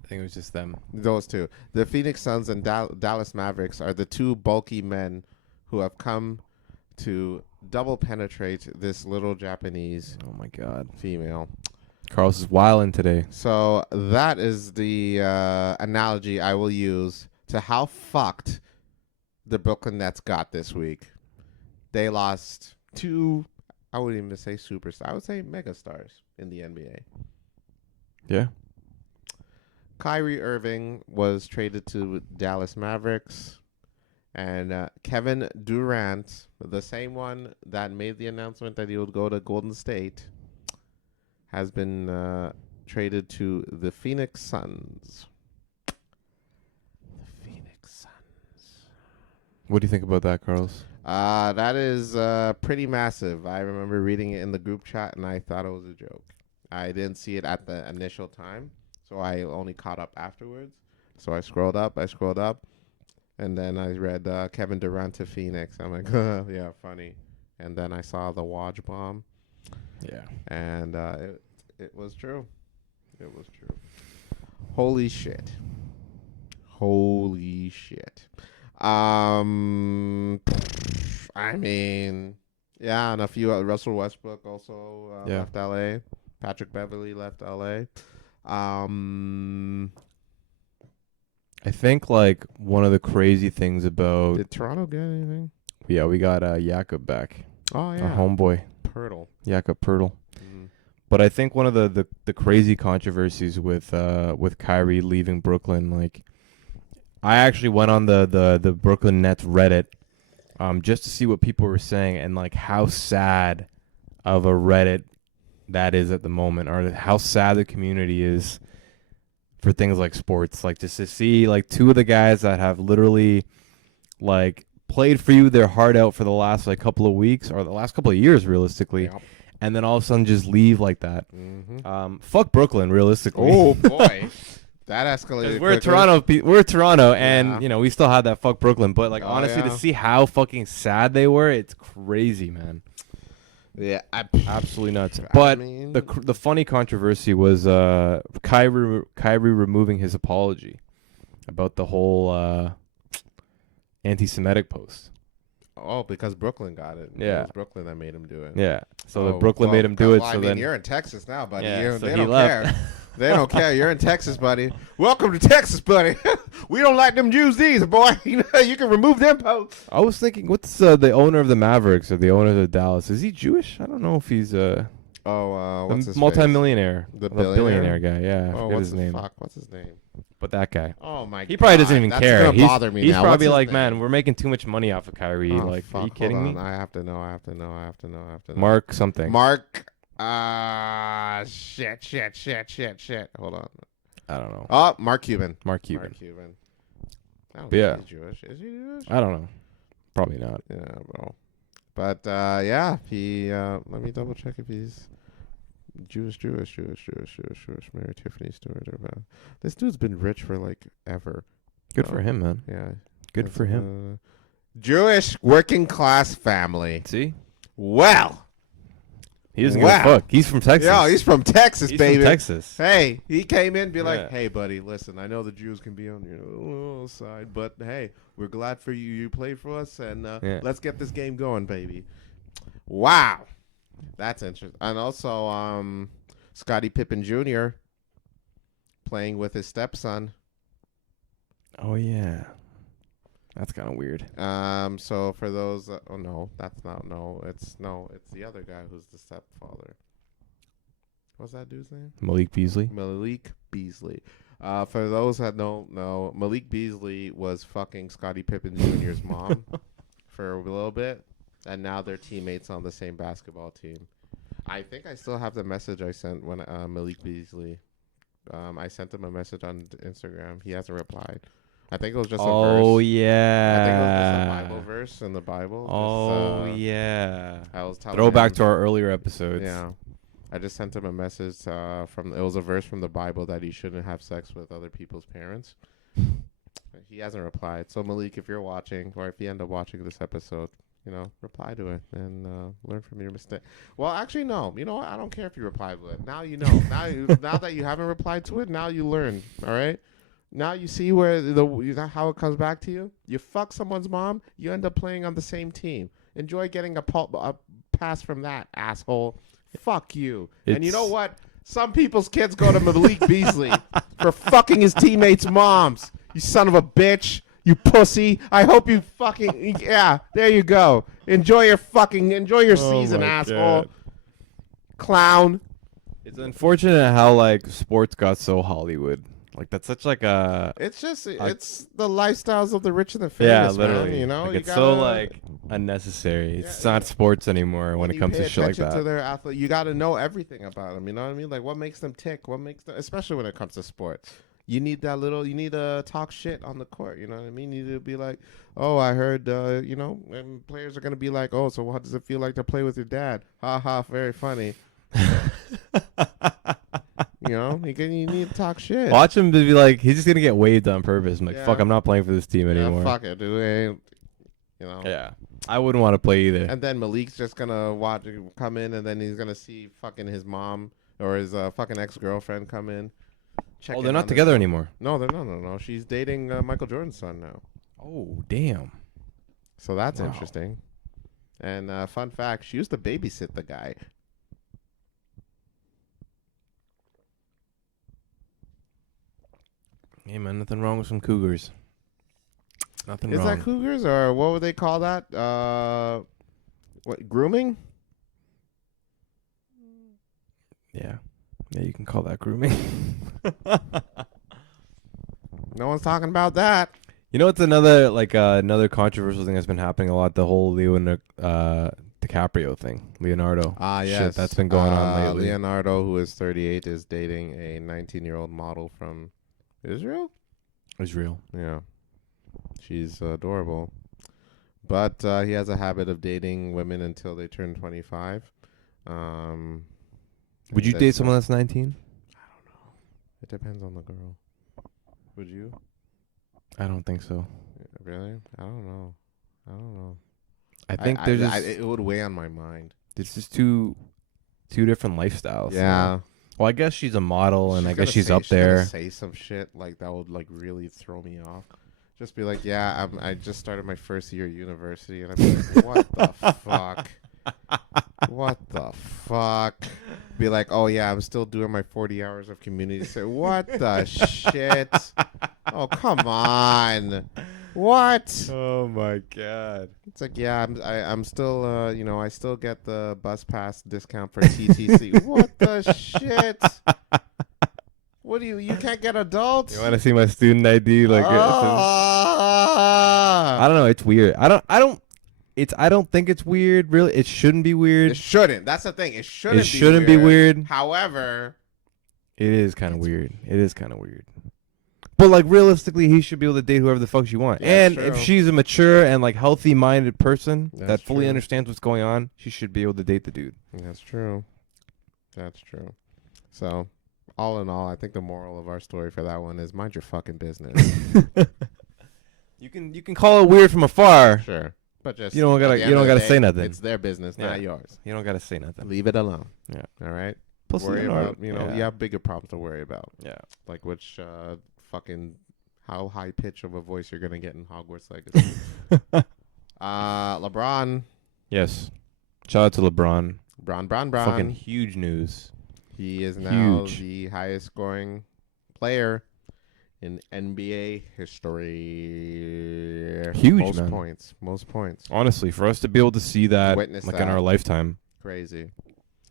I think it was just them. Those two. The Phoenix Suns and Dallas Mavericks are the two bulky men who have come to double penetrate this little Japanese Oh my god. female. Carlos is wilding today. So that is the analogy I will use to how fucked the Brooklyn Nets got this week. They lost two, I wouldn't even say superstars, I would say megastars in the NBA. Yeah. Kyrie Irving was traded to Dallas Mavericks, and Kevin Durant, the same one that made the announcement that he would go to Golden State, has been traded to the Phoenix Suns. The Phoenix Suns. What do you think about that, Carlos? That is pretty massive. I remember reading it in the group chat, and I thought it was a joke. I didn't see it at the initial time. So I only caught up afterwards. So I scrolled up, and then I read Kevin Durant to Phoenix. I'm like, yeah, funny. And then I saw the Woj bomb, Yeah. and it was true. It was true. Holy shit. Holy shit. I mean, yeah, and a few Russell Westbrook also left LA. Patrick Beverly left LA. I think like one of the crazy things about Did Toronto get anything? we got Jakob back. Oh Our yeah, homeboy. Pirtle. Jakob Pertl. Mm-hmm. But I think one of the crazy controversies with Kyrie leaving Brooklyn, like I actually went on the Brooklyn Nets Reddit just to see what people were saying and like how sad of a Reddit that is at the moment, or how sad the community is for things like sports. Like just to see like two of the guys that have literally like played for you their heart out for the last like couple of weeks or the last couple of years realistically. Yep. And then all of a sudden just leave like that. Mm-hmm. Fuck Brooklyn, realistically. Oh boy, that escalated. We're quickly. Toronto. We're Toronto, Yeah. and you know we still had that fuck Brooklyn. But like Oh, honestly, yeah. to see how fucking sad they were, it's crazy, man. Yeah, Absolutely nuts. But the funny controversy was Kyrie removing his apology about the whole anti-Semitic post. Oh, because Brooklyn got it. Yeah. It was Brooklyn that made him do it. Yeah. So Oh, the Brooklyn well, made him do it. well, So I mean, then you're in Texas now, buddy. Yeah, so They he don't left. care. They don't care. You're in Texas, buddy. Welcome to Texas, buddy. We don't like them Jews either, boy. You can remove them posts. I was thinking, what's the owner of the Mavericks or the owner of the Dallas? Is he Jewish? I don't know if he's what's his multi-millionaire, The billionaire guy. Yeah, I forget what's his name. Fuck? What's his name? But that guy. Oh my god. He probably doesn't even That's care. Gonna bother me he's now. probably What's like, his man, name? we're making too much money off of Kyrie. Oh, Like, fuck. are you kidding Hold me? on. I have to know. Mark something. Mark. Shit. Hold on. I don't know. Oh, Mark Cuban. Mark Cuban. I don't Yeah. think he's Jewish. Is he Jewish? I don't know. Probably not. Yeah, bro. But yeah, he. Let me double check if he's Jewish. Mary Tiffany Stewart. This dude's been rich for like ever. Good for him, man. Yeah. Good for him. Jewish working class family. See? Well. He doesn't give a fuck. He's from Texas. Yeah, he's from Texas, He's baby. from Texas. Hey, he came in and be like, Yeah. hey, buddy, listen, I know the Jews can be on your side, but hey, we're glad for you. You played for us, and let's get this game going, baby. Wow. That's interesting. And also, Scottie Pippen Jr. playing with his stepson. Oh, yeah. That's kind of weird. So for those, it's the other guy who's the stepfather. What's that dude's name? Malik Beasley. Malik Beasley. For those that don't know, Malik Beasley was fucking Scottie Pippen Jr.'s mom for a little bit, and now they're teammates on the same basketball team. I think I still have the message I sent when Malik Beasley. I sent him a message on Instagram. He hasn't replied. I think it was just a verse. Oh, yeah. I think it was just a Bible verse in the Bible. Oh, yeah. I was telling Throwback him, to our earlier episodes. Yeah. I just sent him a message it was a verse from the Bible that he shouldn't have sex with other people's parents. He hasn't replied. So, Malik, if you're watching, or if you end up watching this episode, reply to it and learn from your mistake. Well, actually, no. You know what? I don't care if you reply to it. Now you know. Now that you haven't replied to it, now you learn. All right? Now you see where how it comes back to you. You fuck someone's mom, you end up playing on the same team. Enjoy getting a pass from that, asshole. Fuck you. And you know what? Some people's kids go to Malik Beasley for fucking his teammates' moms. You son of a bitch. You pussy. I hope you fucking... Yeah, there you go. Enjoy your season, asshole. God. Clown. It's unfortunate how, like, sports got so Hollywood. Like, that's such, like, a... It's just... it's the lifestyles of the rich and the famous, yeah, literally. man, Like, it's so, like, unnecessary. It's not sports anymore when it comes to shit like that. To their athlete, you got to know everything about them. You know what I mean? Like, what makes them tick? What makes them... Especially when it comes to sports. You need to talk shit on the court. You know what I mean? You need to be like, oh, I heard, and players are going to be like, oh, so how does it feel like to play with your dad? Ha ha, very funny. You need to talk shit. Watch him be like, he's just going to get waived on purpose. I'm like, fuck, I'm not playing for this team anymore. Fuck it, dude. Yeah. I wouldn't want to play either. And then Malik's just going to come in, and then he's going to see fucking his mom or his fucking ex-girlfriend come in. Oh, they're not together anymore. No, they're no. She's dating Michael Jordan's son now. Oh, damn. So that's interesting. And fun fact, she used to babysit the guy. Hey, man, nothing wrong with some cougars. Nothing wrong. Is that cougars, or what would they call that? What, grooming? Yeah. Yeah, you can call that grooming. No one's talking about that. You know, it's another controversial thing that's been happening a lot. The whole DiCaprio thing, Leonardo. Yes, shit, that's been going on lately. Leonardo, who is 38, is dating a 19-year-old model from Israel. Yeah, she's adorable, but he has a habit of dating women until they turn 25. Would you date someone that's 19? I don't know. It depends on the girl. Would you? I don't think so. Really? I don't know. I think it would weigh on my mind. It's just two different lifestyles. Yeah. Well, I guess she's a model, and I guess she's up there. Say some shit like that would like really throw me off. Just be like, yeah, I just started my first year at university, and I'm like, what the fuck? What the fuck? Be like, oh yeah, I'm still doing my 40 hours of community service. What the shit? Oh, come on. What? Oh my god. It's like, yeah, I'm still I still get the bus pass discount for TTC. What the shit? What do you can't get adults? You want to see my student ID? Like, I don't know. It's weird. I don't think it's weird. Really, it shouldn't be weird. It shouldn't. That's the thing. It shouldn't. It shouldn't be weird. However, it is kind of weird. It is kind of weird. But like realistically, he should be able to date whoever the fuck you want. Yeah, and if she's a mature and like healthy-minded person that fully true. understands what's going on, she should be able to date the dude. That's true. That's true. So, all in all, I think the moral of our story for that one is mind your fucking business. You can call it weird from afar. Sure. But just You don't gotta say nothing. It's their business, Yeah. not yours. You don't gotta say nothing. Leave it alone. Yeah. All right. Plus, Worry about you yeah. have bigger problems to worry about. Yeah. Like which fucking how high pitch of a voice you're gonna get in Hogwarts Legacy. LeBron. Yes. Shout out to LeBron. Bron. Fucking huge news. He is now Huge. the highest scoring player in NBA history. Huge, most man. Most points. Honestly, for us to be able to see that Witness like that. in our lifetime. Crazy.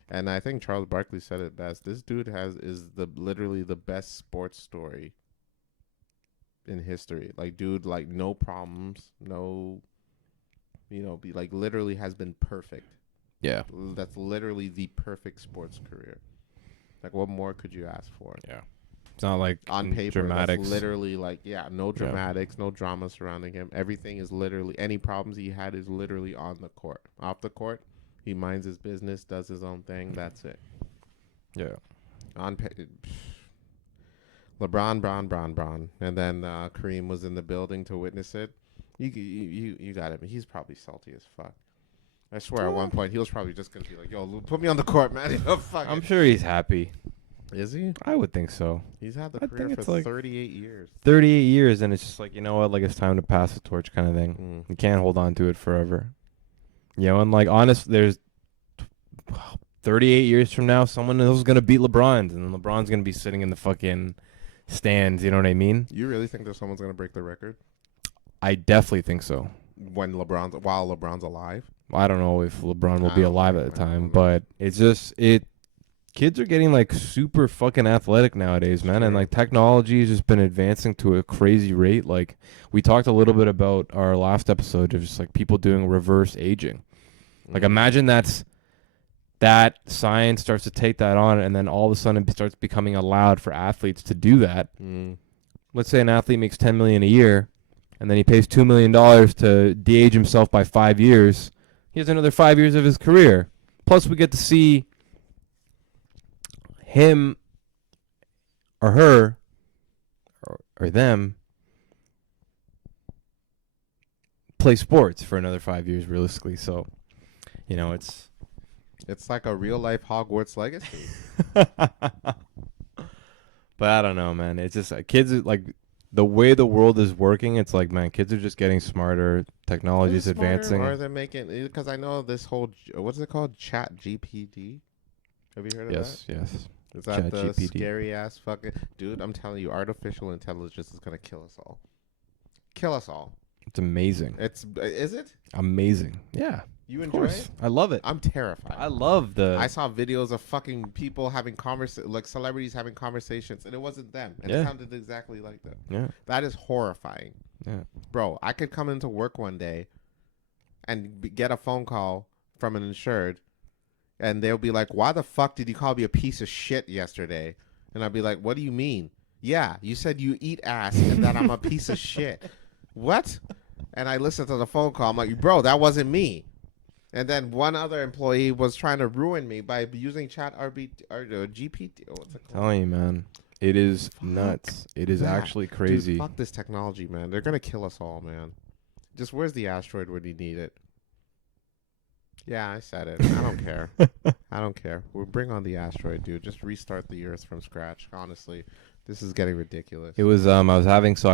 And I think Charles Barkley said it best. This dude is literally the best sports story in history. Like, dude, like no problems, no, be like literally has been perfect. Yeah. That's literally the perfect sports career. Like, what more could you ask for? Yeah. It's not like On paper, dramatics. that's literally like, no dramatics, no drama surrounding him. Everything is literally, any problems he had is literally on the court. Off the court, he minds his business, does his own thing. That's it. Yeah. On LeBron, and then Kareem was in the building to witness it. You got it. He's probably salty as fuck. I swear, at one point he was probably just gonna be like, "Yo, put me on the court, man." Fuck I'm it. sure he's happy. Is he? I would think so. He's had the I career think for it's like 38 years. 38 years, and it's just like, you know what? Like, it's time to pass the torch kind of thing. Mm. You can't hold on to it forever. And like, honest, there's 38 years from now, someone else is going to beat LeBron, and then LeBron's going to be sitting in the fucking stands. You know what I mean? You really think there's someone's gonna break the record I definitely think so. while LeBron's alive? I don't know if LeBron will be I don't alive know, at the man. I time, don't know. but it's just kids are getting like super fucking athletic nowadays, man, and Sure. like technology has just been advancing to a crazy rate. Like, we talked a little bit about our last episode of just like people doing reverse aging. Like, imagine that science starts to take that on, and then all of a sudden it starts becoming allowed for athletes to do that. Mm. Let's say an athlete makes $10 million a year, and then he pays $2 million to de-age himself by 5 years. He has another 5 years of his career. Plus, we get to see him or her or them play sports for another 5 years, realistically. So, It's like a real life Hogwarts Legacy. But I don't know, man. It's just kids are like, the way the world is working, it's like, man, kids are just getting smarter. Technology is advancing. Or they're making, because I know this whole, what's it called? Chat GPT? Have you heard of Yes. that? Is that the ChatGPT. scary ass fucking dude? I'm telling you, artificial intelligence is gonna kill us all. Kill us all. It's amazing. Is it? Amazing. Yeah. You Of enjoy course. it? I love it. I'm terrified. I love I saw videos of fucking people having like celebrities having conversations, and it wasn't them. And Yeah. it sounded exactly like them. Yeah. That is horrifying. Yeah. Bro, I could come into work one day and get a phone call from an insured, and they'll be like, "Why the fuck did you call me a piece of shit yesterday?" And I'll be like, "What do you mean?" "Yeah, you said you eat ass and that I'm a piece of shit." "What?" And I listened to the phone call. I'm like, "Bro, that wasn't me." And then one other employee was trying to ruin me by using GPT. What's it called? Telling you, man. It is nuts. It is that. actually crazy. Dude, fuck this technology, man. They're gonna kill us all, man. Just where's the asteroid when you need it? Yeah, I said it. I don't care. I don't care. We'll bring on the asteroid, dude. Just restart the Earth from scratch. Honestly, this is getting ridiculous. It was I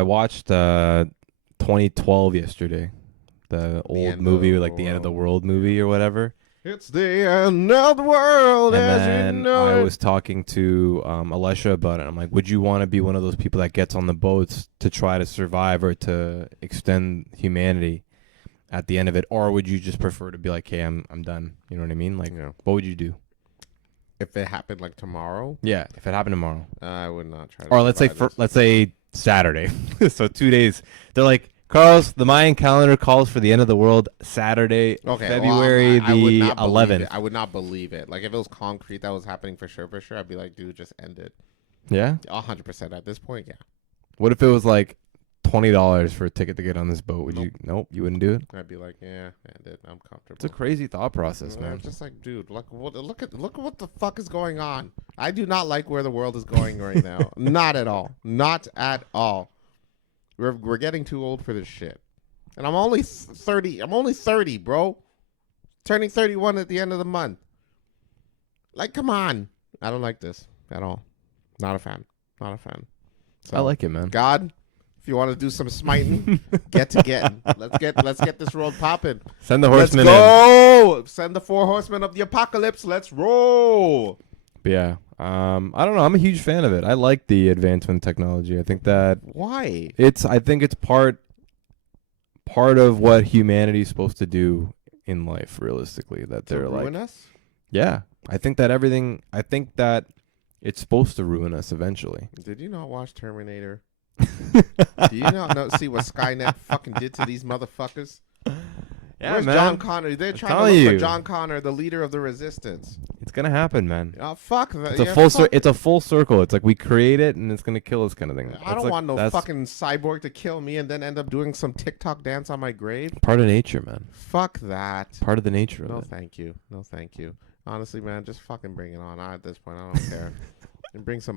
watched 2012 yesterday. The old End movie, of like the the end of the world. world movie or whatever. It's the end of the world And as you then know I it. was talking to Alessia about it. I'm like, would you want to be one of those people that gets on the boats to try to survive or to extend humanity at the end of it, or would you just prefer to be like, hey, I'm done? You know what I mean? Like, Yeah. what would you do? If it happened like tomorrow, Yeah, if it happened tomorrow, I would not try to or let's say survive this. let's say Saturday, so 2 days. They're like, Carlos, the Mayan calendar calls for the end of the world Saturday, Okay, February I would the not believe 11th. it. I would not believe it. Like if it was concrete that was happening for sure, I'd be like, dude, just end it. Yeah. 100% at this point, yeah. What if it was like $20 for a ticket to get on this boat? Would you? Nope, you wouldn't do it. I'd be like, yeah, end it. I'm comfortable. It's a crazy thought process, I'm man. just like, dude, look at what the fuck is going on. I do not like where the world is going right now. Not at all. Not at all. We're getting too old for this shit. And I'm only 30. I'm only 30, bro. Turning 31 at the end of the month. Like, come on. I don't like this at all. Not a fan. Not a fan. So, I like it, man. God, if you want to do some smiting, get to getting. Let's get this road popping. Send the Let's horsemen in. go. Send the 4 horsemen of the apocalypse. Let's roll. But yeah, I don't know. I'm a huge fan of it. I like the advancement in technology. I think that Why? I think it's part of what humanity's supposed to do in life, realistically. That To they're ruin like, us? yeah. I think that it's supposed to ruin us eventually. Did you not watch Terminator? Do you not see what Skynet fucking did to these motherfuckers? Yeah, Where's man. John Connor? They're trying to telling look for you. John Connor, the leader of the resistance. It's gonna happen, man. Oh, fuck that. It's a it's a full circle. It's like we create it and it's gonna kill us, kind of thing. I don't want no fucking cyborg to kill me and then end up doing some TikTok dance on my grave. Part of nature, man. Fuck that. Part of the nature of No, it. thank you. No, thank you. Honestly, man, just fucking bring it on. At this point, I don't care. And bring some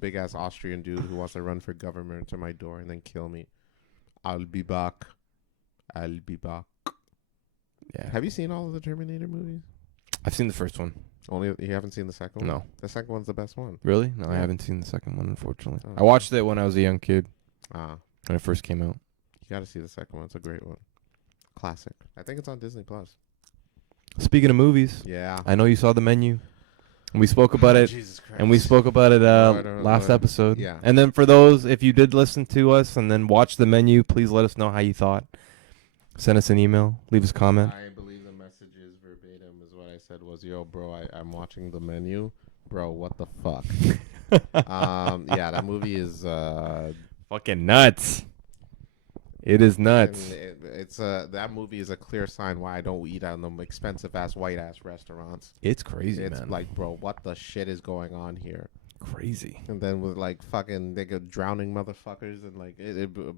big ass Austrian dude who wants to run for government to my door and then kill me. I'll be back. I'll be back. Yeah. Have you seen all of the Terminator movies? I've seen the first one. Only you haven't seen the second one? No. The second one's the best one. Really? No, I Yeah. haven't seen the second one, unfortunately. Oh. I watched it when I was a young kid, Ah, when it first came out. you got to see the second one. It's a great one. Classic. I think it's on Disney Plus. Speaking of movies, Yeah. I know you saw The Menu. And we spoke about it. Jesus Christ. And we spoke about it No, I don't last know. episode. Yeah. And then for those, if you did listen to us and then watch The Menu, please let us know how you thought. Send us an email. Leave us a comment. I believe the message is verbatim is what I said was, yo, bro, I'm watching The Menu. Bro, what the fuck? Yeah, that movie is Fucking nuts. It is nuts. and it's that movie is a clear sign why I don't eat at them expensive ass white ass restaurants. It's crazy, It's man. like, bro, what the shit is going on here? Crazy. And then with like fucking they go drowning motherfuckers and like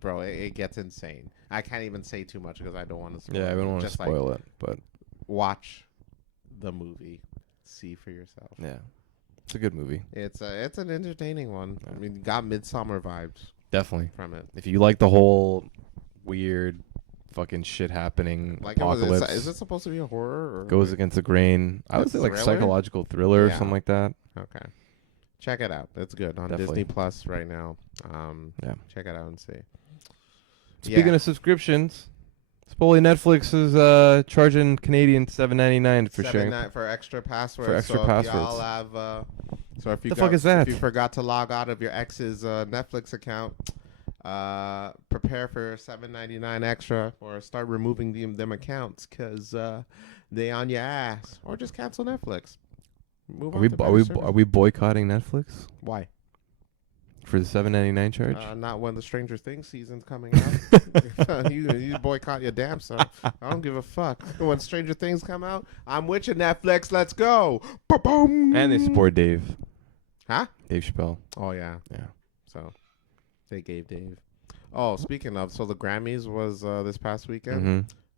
bro, it gets insane. I can't even say too much because I don't want to spoil. Yeah, I don't want to Just spoil it, but watch the movie, see for yourself. yeah, it's a good movie. It's an entertaining one. Yeah. I mean, got Midsummer vibes Definitely. from it. If you like the whole weird fucking shit happening, Like, apocalypse is it supposed to be a horror or goes against the grain. I would A say like thriller? psychological thriller or Yeah. something like that. Okay, check it out. It's good on Definitely. Disney Plus right now. Yeah. Check it out and see. Speaking of subscriptions, Spoli Netflix is charging Canadian $7.99 for sharing. for extra passwords. For extra so passwords. If y'all have, so if you The fuck is that? If you forgot to log out of your ex's Netflix account, prepare for $7.99 extra, or start removing them accounts because they on your ass, or just cancel Netflix. Move on to better service. Are we boycotting Netflix Why? for the $7.99 charge? Not when the Stranger Things season's coming out. you boycott your damn self. I don't give a fuck. When Stranger Things come out, I'm with you, Netflix. Let's go. Ba-boom. And they support Dave. Huh? Dave Chappelle. Oh, yeah. Yeah. So they gave Dave. Oh, speaking of, so the Grammys was this past weekend.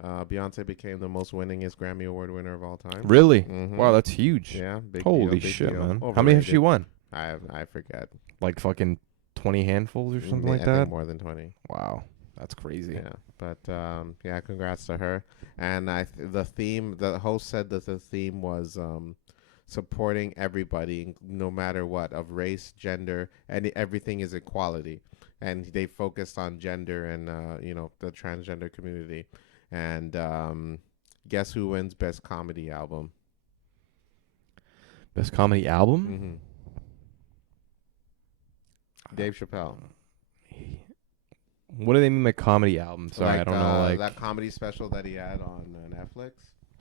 Mm-hmm. Beyonce became the most winningest Grammy Award winner of all time. Really? Mhm. Wow, that's huge. Yeah. Big Holy deal, big shit, deal. man. How many has she Overrated. won? I forget. Like fucking 20 handfuls or something like I that? think more than 20. Wow. That's crazy. Yeah, but yeah, congrats to her. And the host said that the theme was supporting everybody, no matter what, of race, gender, and everything is equality. And they focused on gender and the transgender community. And Guess who wins best comedy album? Best comedy album? Dave Chappelle. What do they mean by comedy album? Sorry, I don't know. Like that comedy special that he had on Netflix.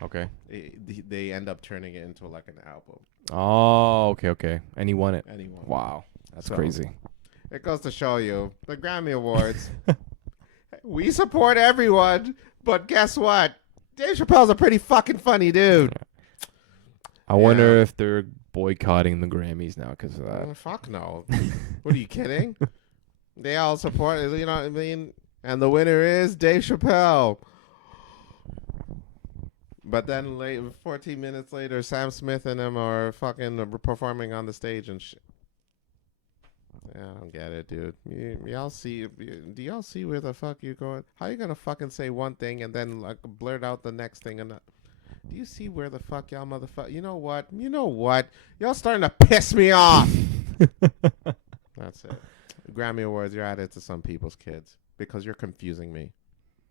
Okay. They end up turning it into like an album. Oh, okay. And he won it. Wow, that's crazy. It goes to show you the Grammy Awards. We support everyone, but guess what? Dave Chappelle's a pretty fucking funny dude. I wonder if they're boycotting the Grammys now because of that. Fuck no. What are you kidding? They all support, you know what I mean? And the winner is Dave Chappelle. But then 14 minutes later, Sam Smith and him are fucking performing on the stage and shit. Yeah, I don't get it, dude. Y'all see? Do y'all see where the fuck you're going? How you gonna fucking say one thing and then like blurt out the next thing? And do you see where the fuck y'all motherfucker? You know what? Y'all starting to piss me off. That's it. Grammy Awards, you're at it to some people's kids because you're confusing me.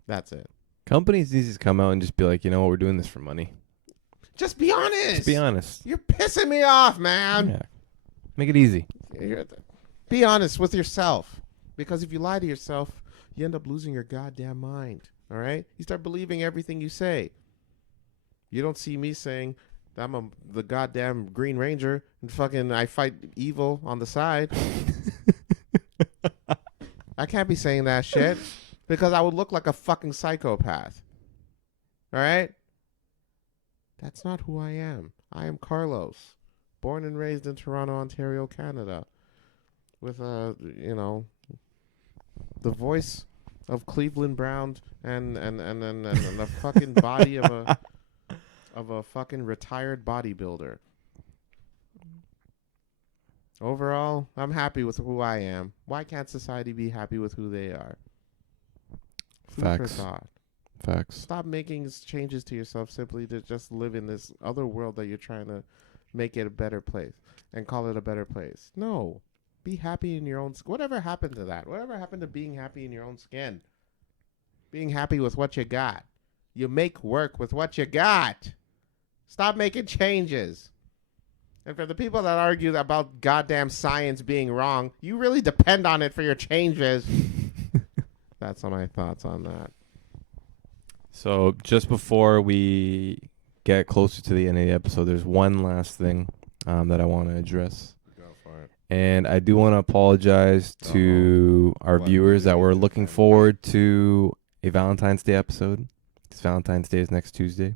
That's it. Companies need to come out and just be like, you know what, we're doing this for money. Just be honest. Just be honest. You're pissing me off, man. Yeah. Make it easy. Be honest with yourself. Because if you lie to yourself, you end up losing your goddamn mind. All right? You start believing everything you say. You don't see me saying I'm the goddamn Green Ranger and fucking I fight evil on the side. I can't be saying that shit because I would look like a fucking psychopath. All right? That's not who I am. I am Carlos, born and raised in Toronto, Ontario, Canada, with the voice of Cleveland Brown and the fucking body of a fucking retired bodybuilder. Overall, I'm happy with who I am. Why can't society be happy with who they are? Food for thought. Facts. Stop making changes to yourself simply to just live in this other world that you're trying to make it a better place and call it a better place. No. Be happy in your own skin. Whatever happened to that? Whatever happened to being happy in your own skin? Being happy with what you got. You make work with what you got. Stop making changes. And for the people that argue about goddamn science being wrong, you really depend on it for your changes. That's all my thoughts on that. So just before we get closer to the end of the episode, there's one last thing that I want to address. Go for it. And I do want to apologize to our viewers that were looking forward to a Valentine's Day episode. It's Valentine's Day is next Tuesday.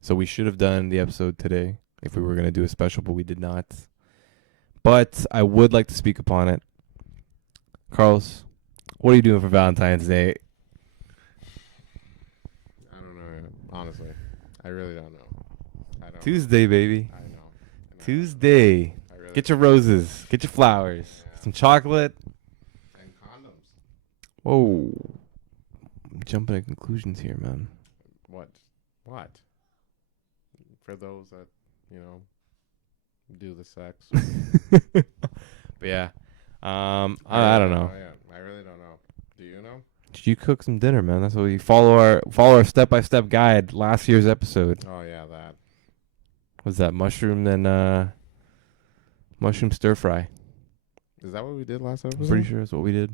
So we should have done the episode today if we were going to do a special, but we did not. But I would like to speak upon it. Carlos, what are you doing for Valentine's Day? I don't know. Honestly, I really don't know. Tuesday, baby. I know. Tuesday. Get your roses. Get your flowers. Yeah. Some chocolate. And condoms. Whoa. I'm jumping to conclusions here, man. What? For those that, do the sex. But yeah. I don't know. I really don't know. Do you know? Did you cook some dinner, man? That's what we follow our step-by-step guide last year's episode. Oh yeah, that. Was that mushroom and mushroom stir fry? Is that what we did last episode? I'm pretty sure that's what we did.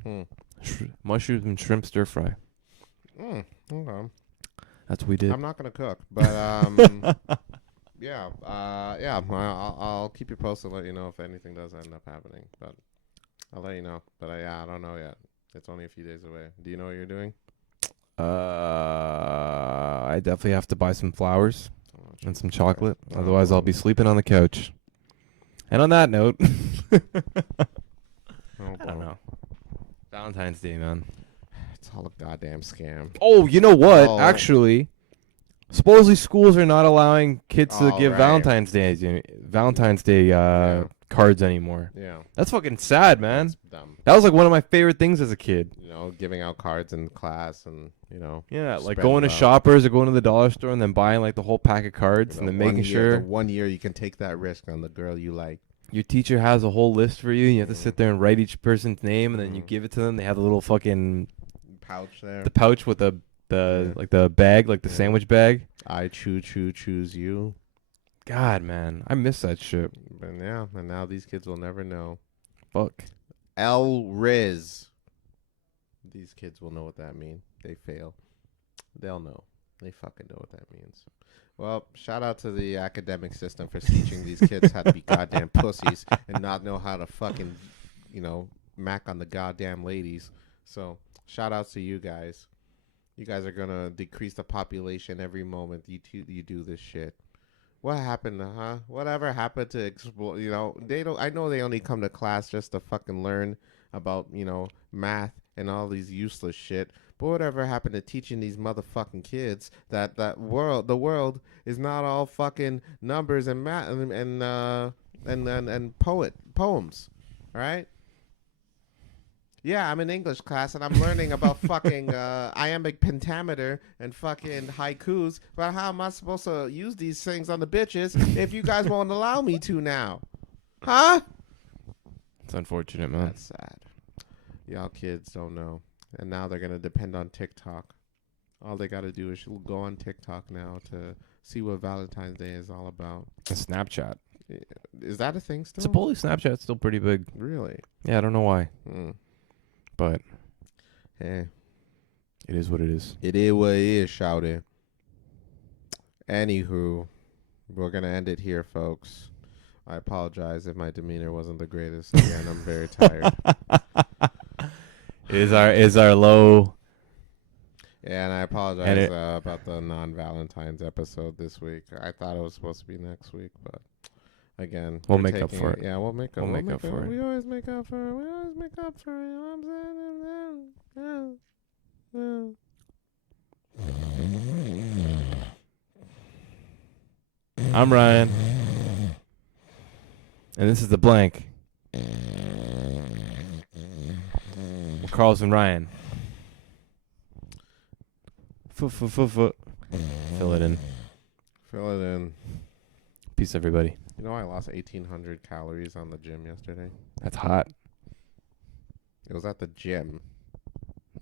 Mushroom and shrimp stir fry. Okay. That's what we did. I'm not gonna cook, but I'll keep you posted, let you know if anything does end up happening. But I'll let you know. But I don't know yet. It's only a few days away. Do you know what you're doing? I definitely have to buy some flowers and some chocolate. Otherwise, I'll be sleeping on the couch. And on that note, I don't know. Valentine's Day, man. It's all a goddamn scam. Oh, you know what? Actually, supposedly schools are not allowing kids to give Valentine's Day cards anymore. Yeah. That's fucking sad, man. That's dumb. That was like one of my favorite things as a kid. Giving out cards in class and, Yeah, like going to Shoppers or going to the dollar store and then buying like the whole pack of cards and then making sure. The 1 year you can take that risk on the girl you like. Your teacher has a whole list for you and you have to sit there and write each person's name and then you give it to them. They have the little fucking pouch there. The pouch with the bag, like the sandwich bag. I choose you. God, man, I miss that shit. But yeah, and now these kids will never know. Fuck. Riz. These kids will know what that means. They fail. They'll know. They fucking know what that means. Well, shout out to the academic system for teaching these kids how to be goddamn pussies and not know how to fucking, mac on the goddamn ladies. So, shout outs to you guys. You guys are gonna decrease the population every moment you do this shit. What happened, huh? Whatever happened to explore? They don't. I know they only come to class just to fucking learn about math and all these useless shit. But whatever happened to teaching these motherfucking kids that the world is not all fucking numbers and math and poems, all right? Yeah, I'm in English class and I'm learning about fucking iambic pentameter and fucking haikus. But how am I supposed to use these things on the bitches if you guys won't allow me to now? Huh? It's unfortunate, man. That's sad. Y'all kids don't know. And now they're going to depend on TikTok. All they got to do is go on TikTok now to see what Valentine's Day is all about. Snapchat. Is that a thing still? Supposedly Snapchat's still pretty big. Really? Yeah, I don't know why. But hey, it is what it is. It is what it is, shouty. Anywho, we're going to end it here, folks. I apologize if my demeanor wasn't the greatest. Again, I'm very tired. Is our low. Yeah, and I apologize about the non-Valentines episode this week. I thought it was supposed to be next week, but again, we'll make up for it. Yeah, we'll make up for it. We always make up for it. We always make up for it. You know what I'm saying? I'm Ryan. And this is The Blank. Carlos and Ryan. Fill it in. Fill it in. Peace, everybody. You know, I lost 1,800 calories on the gym yesterday. That's hot. It was at the gym.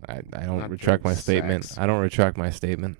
I don't retract my statement. I don't retract my statement.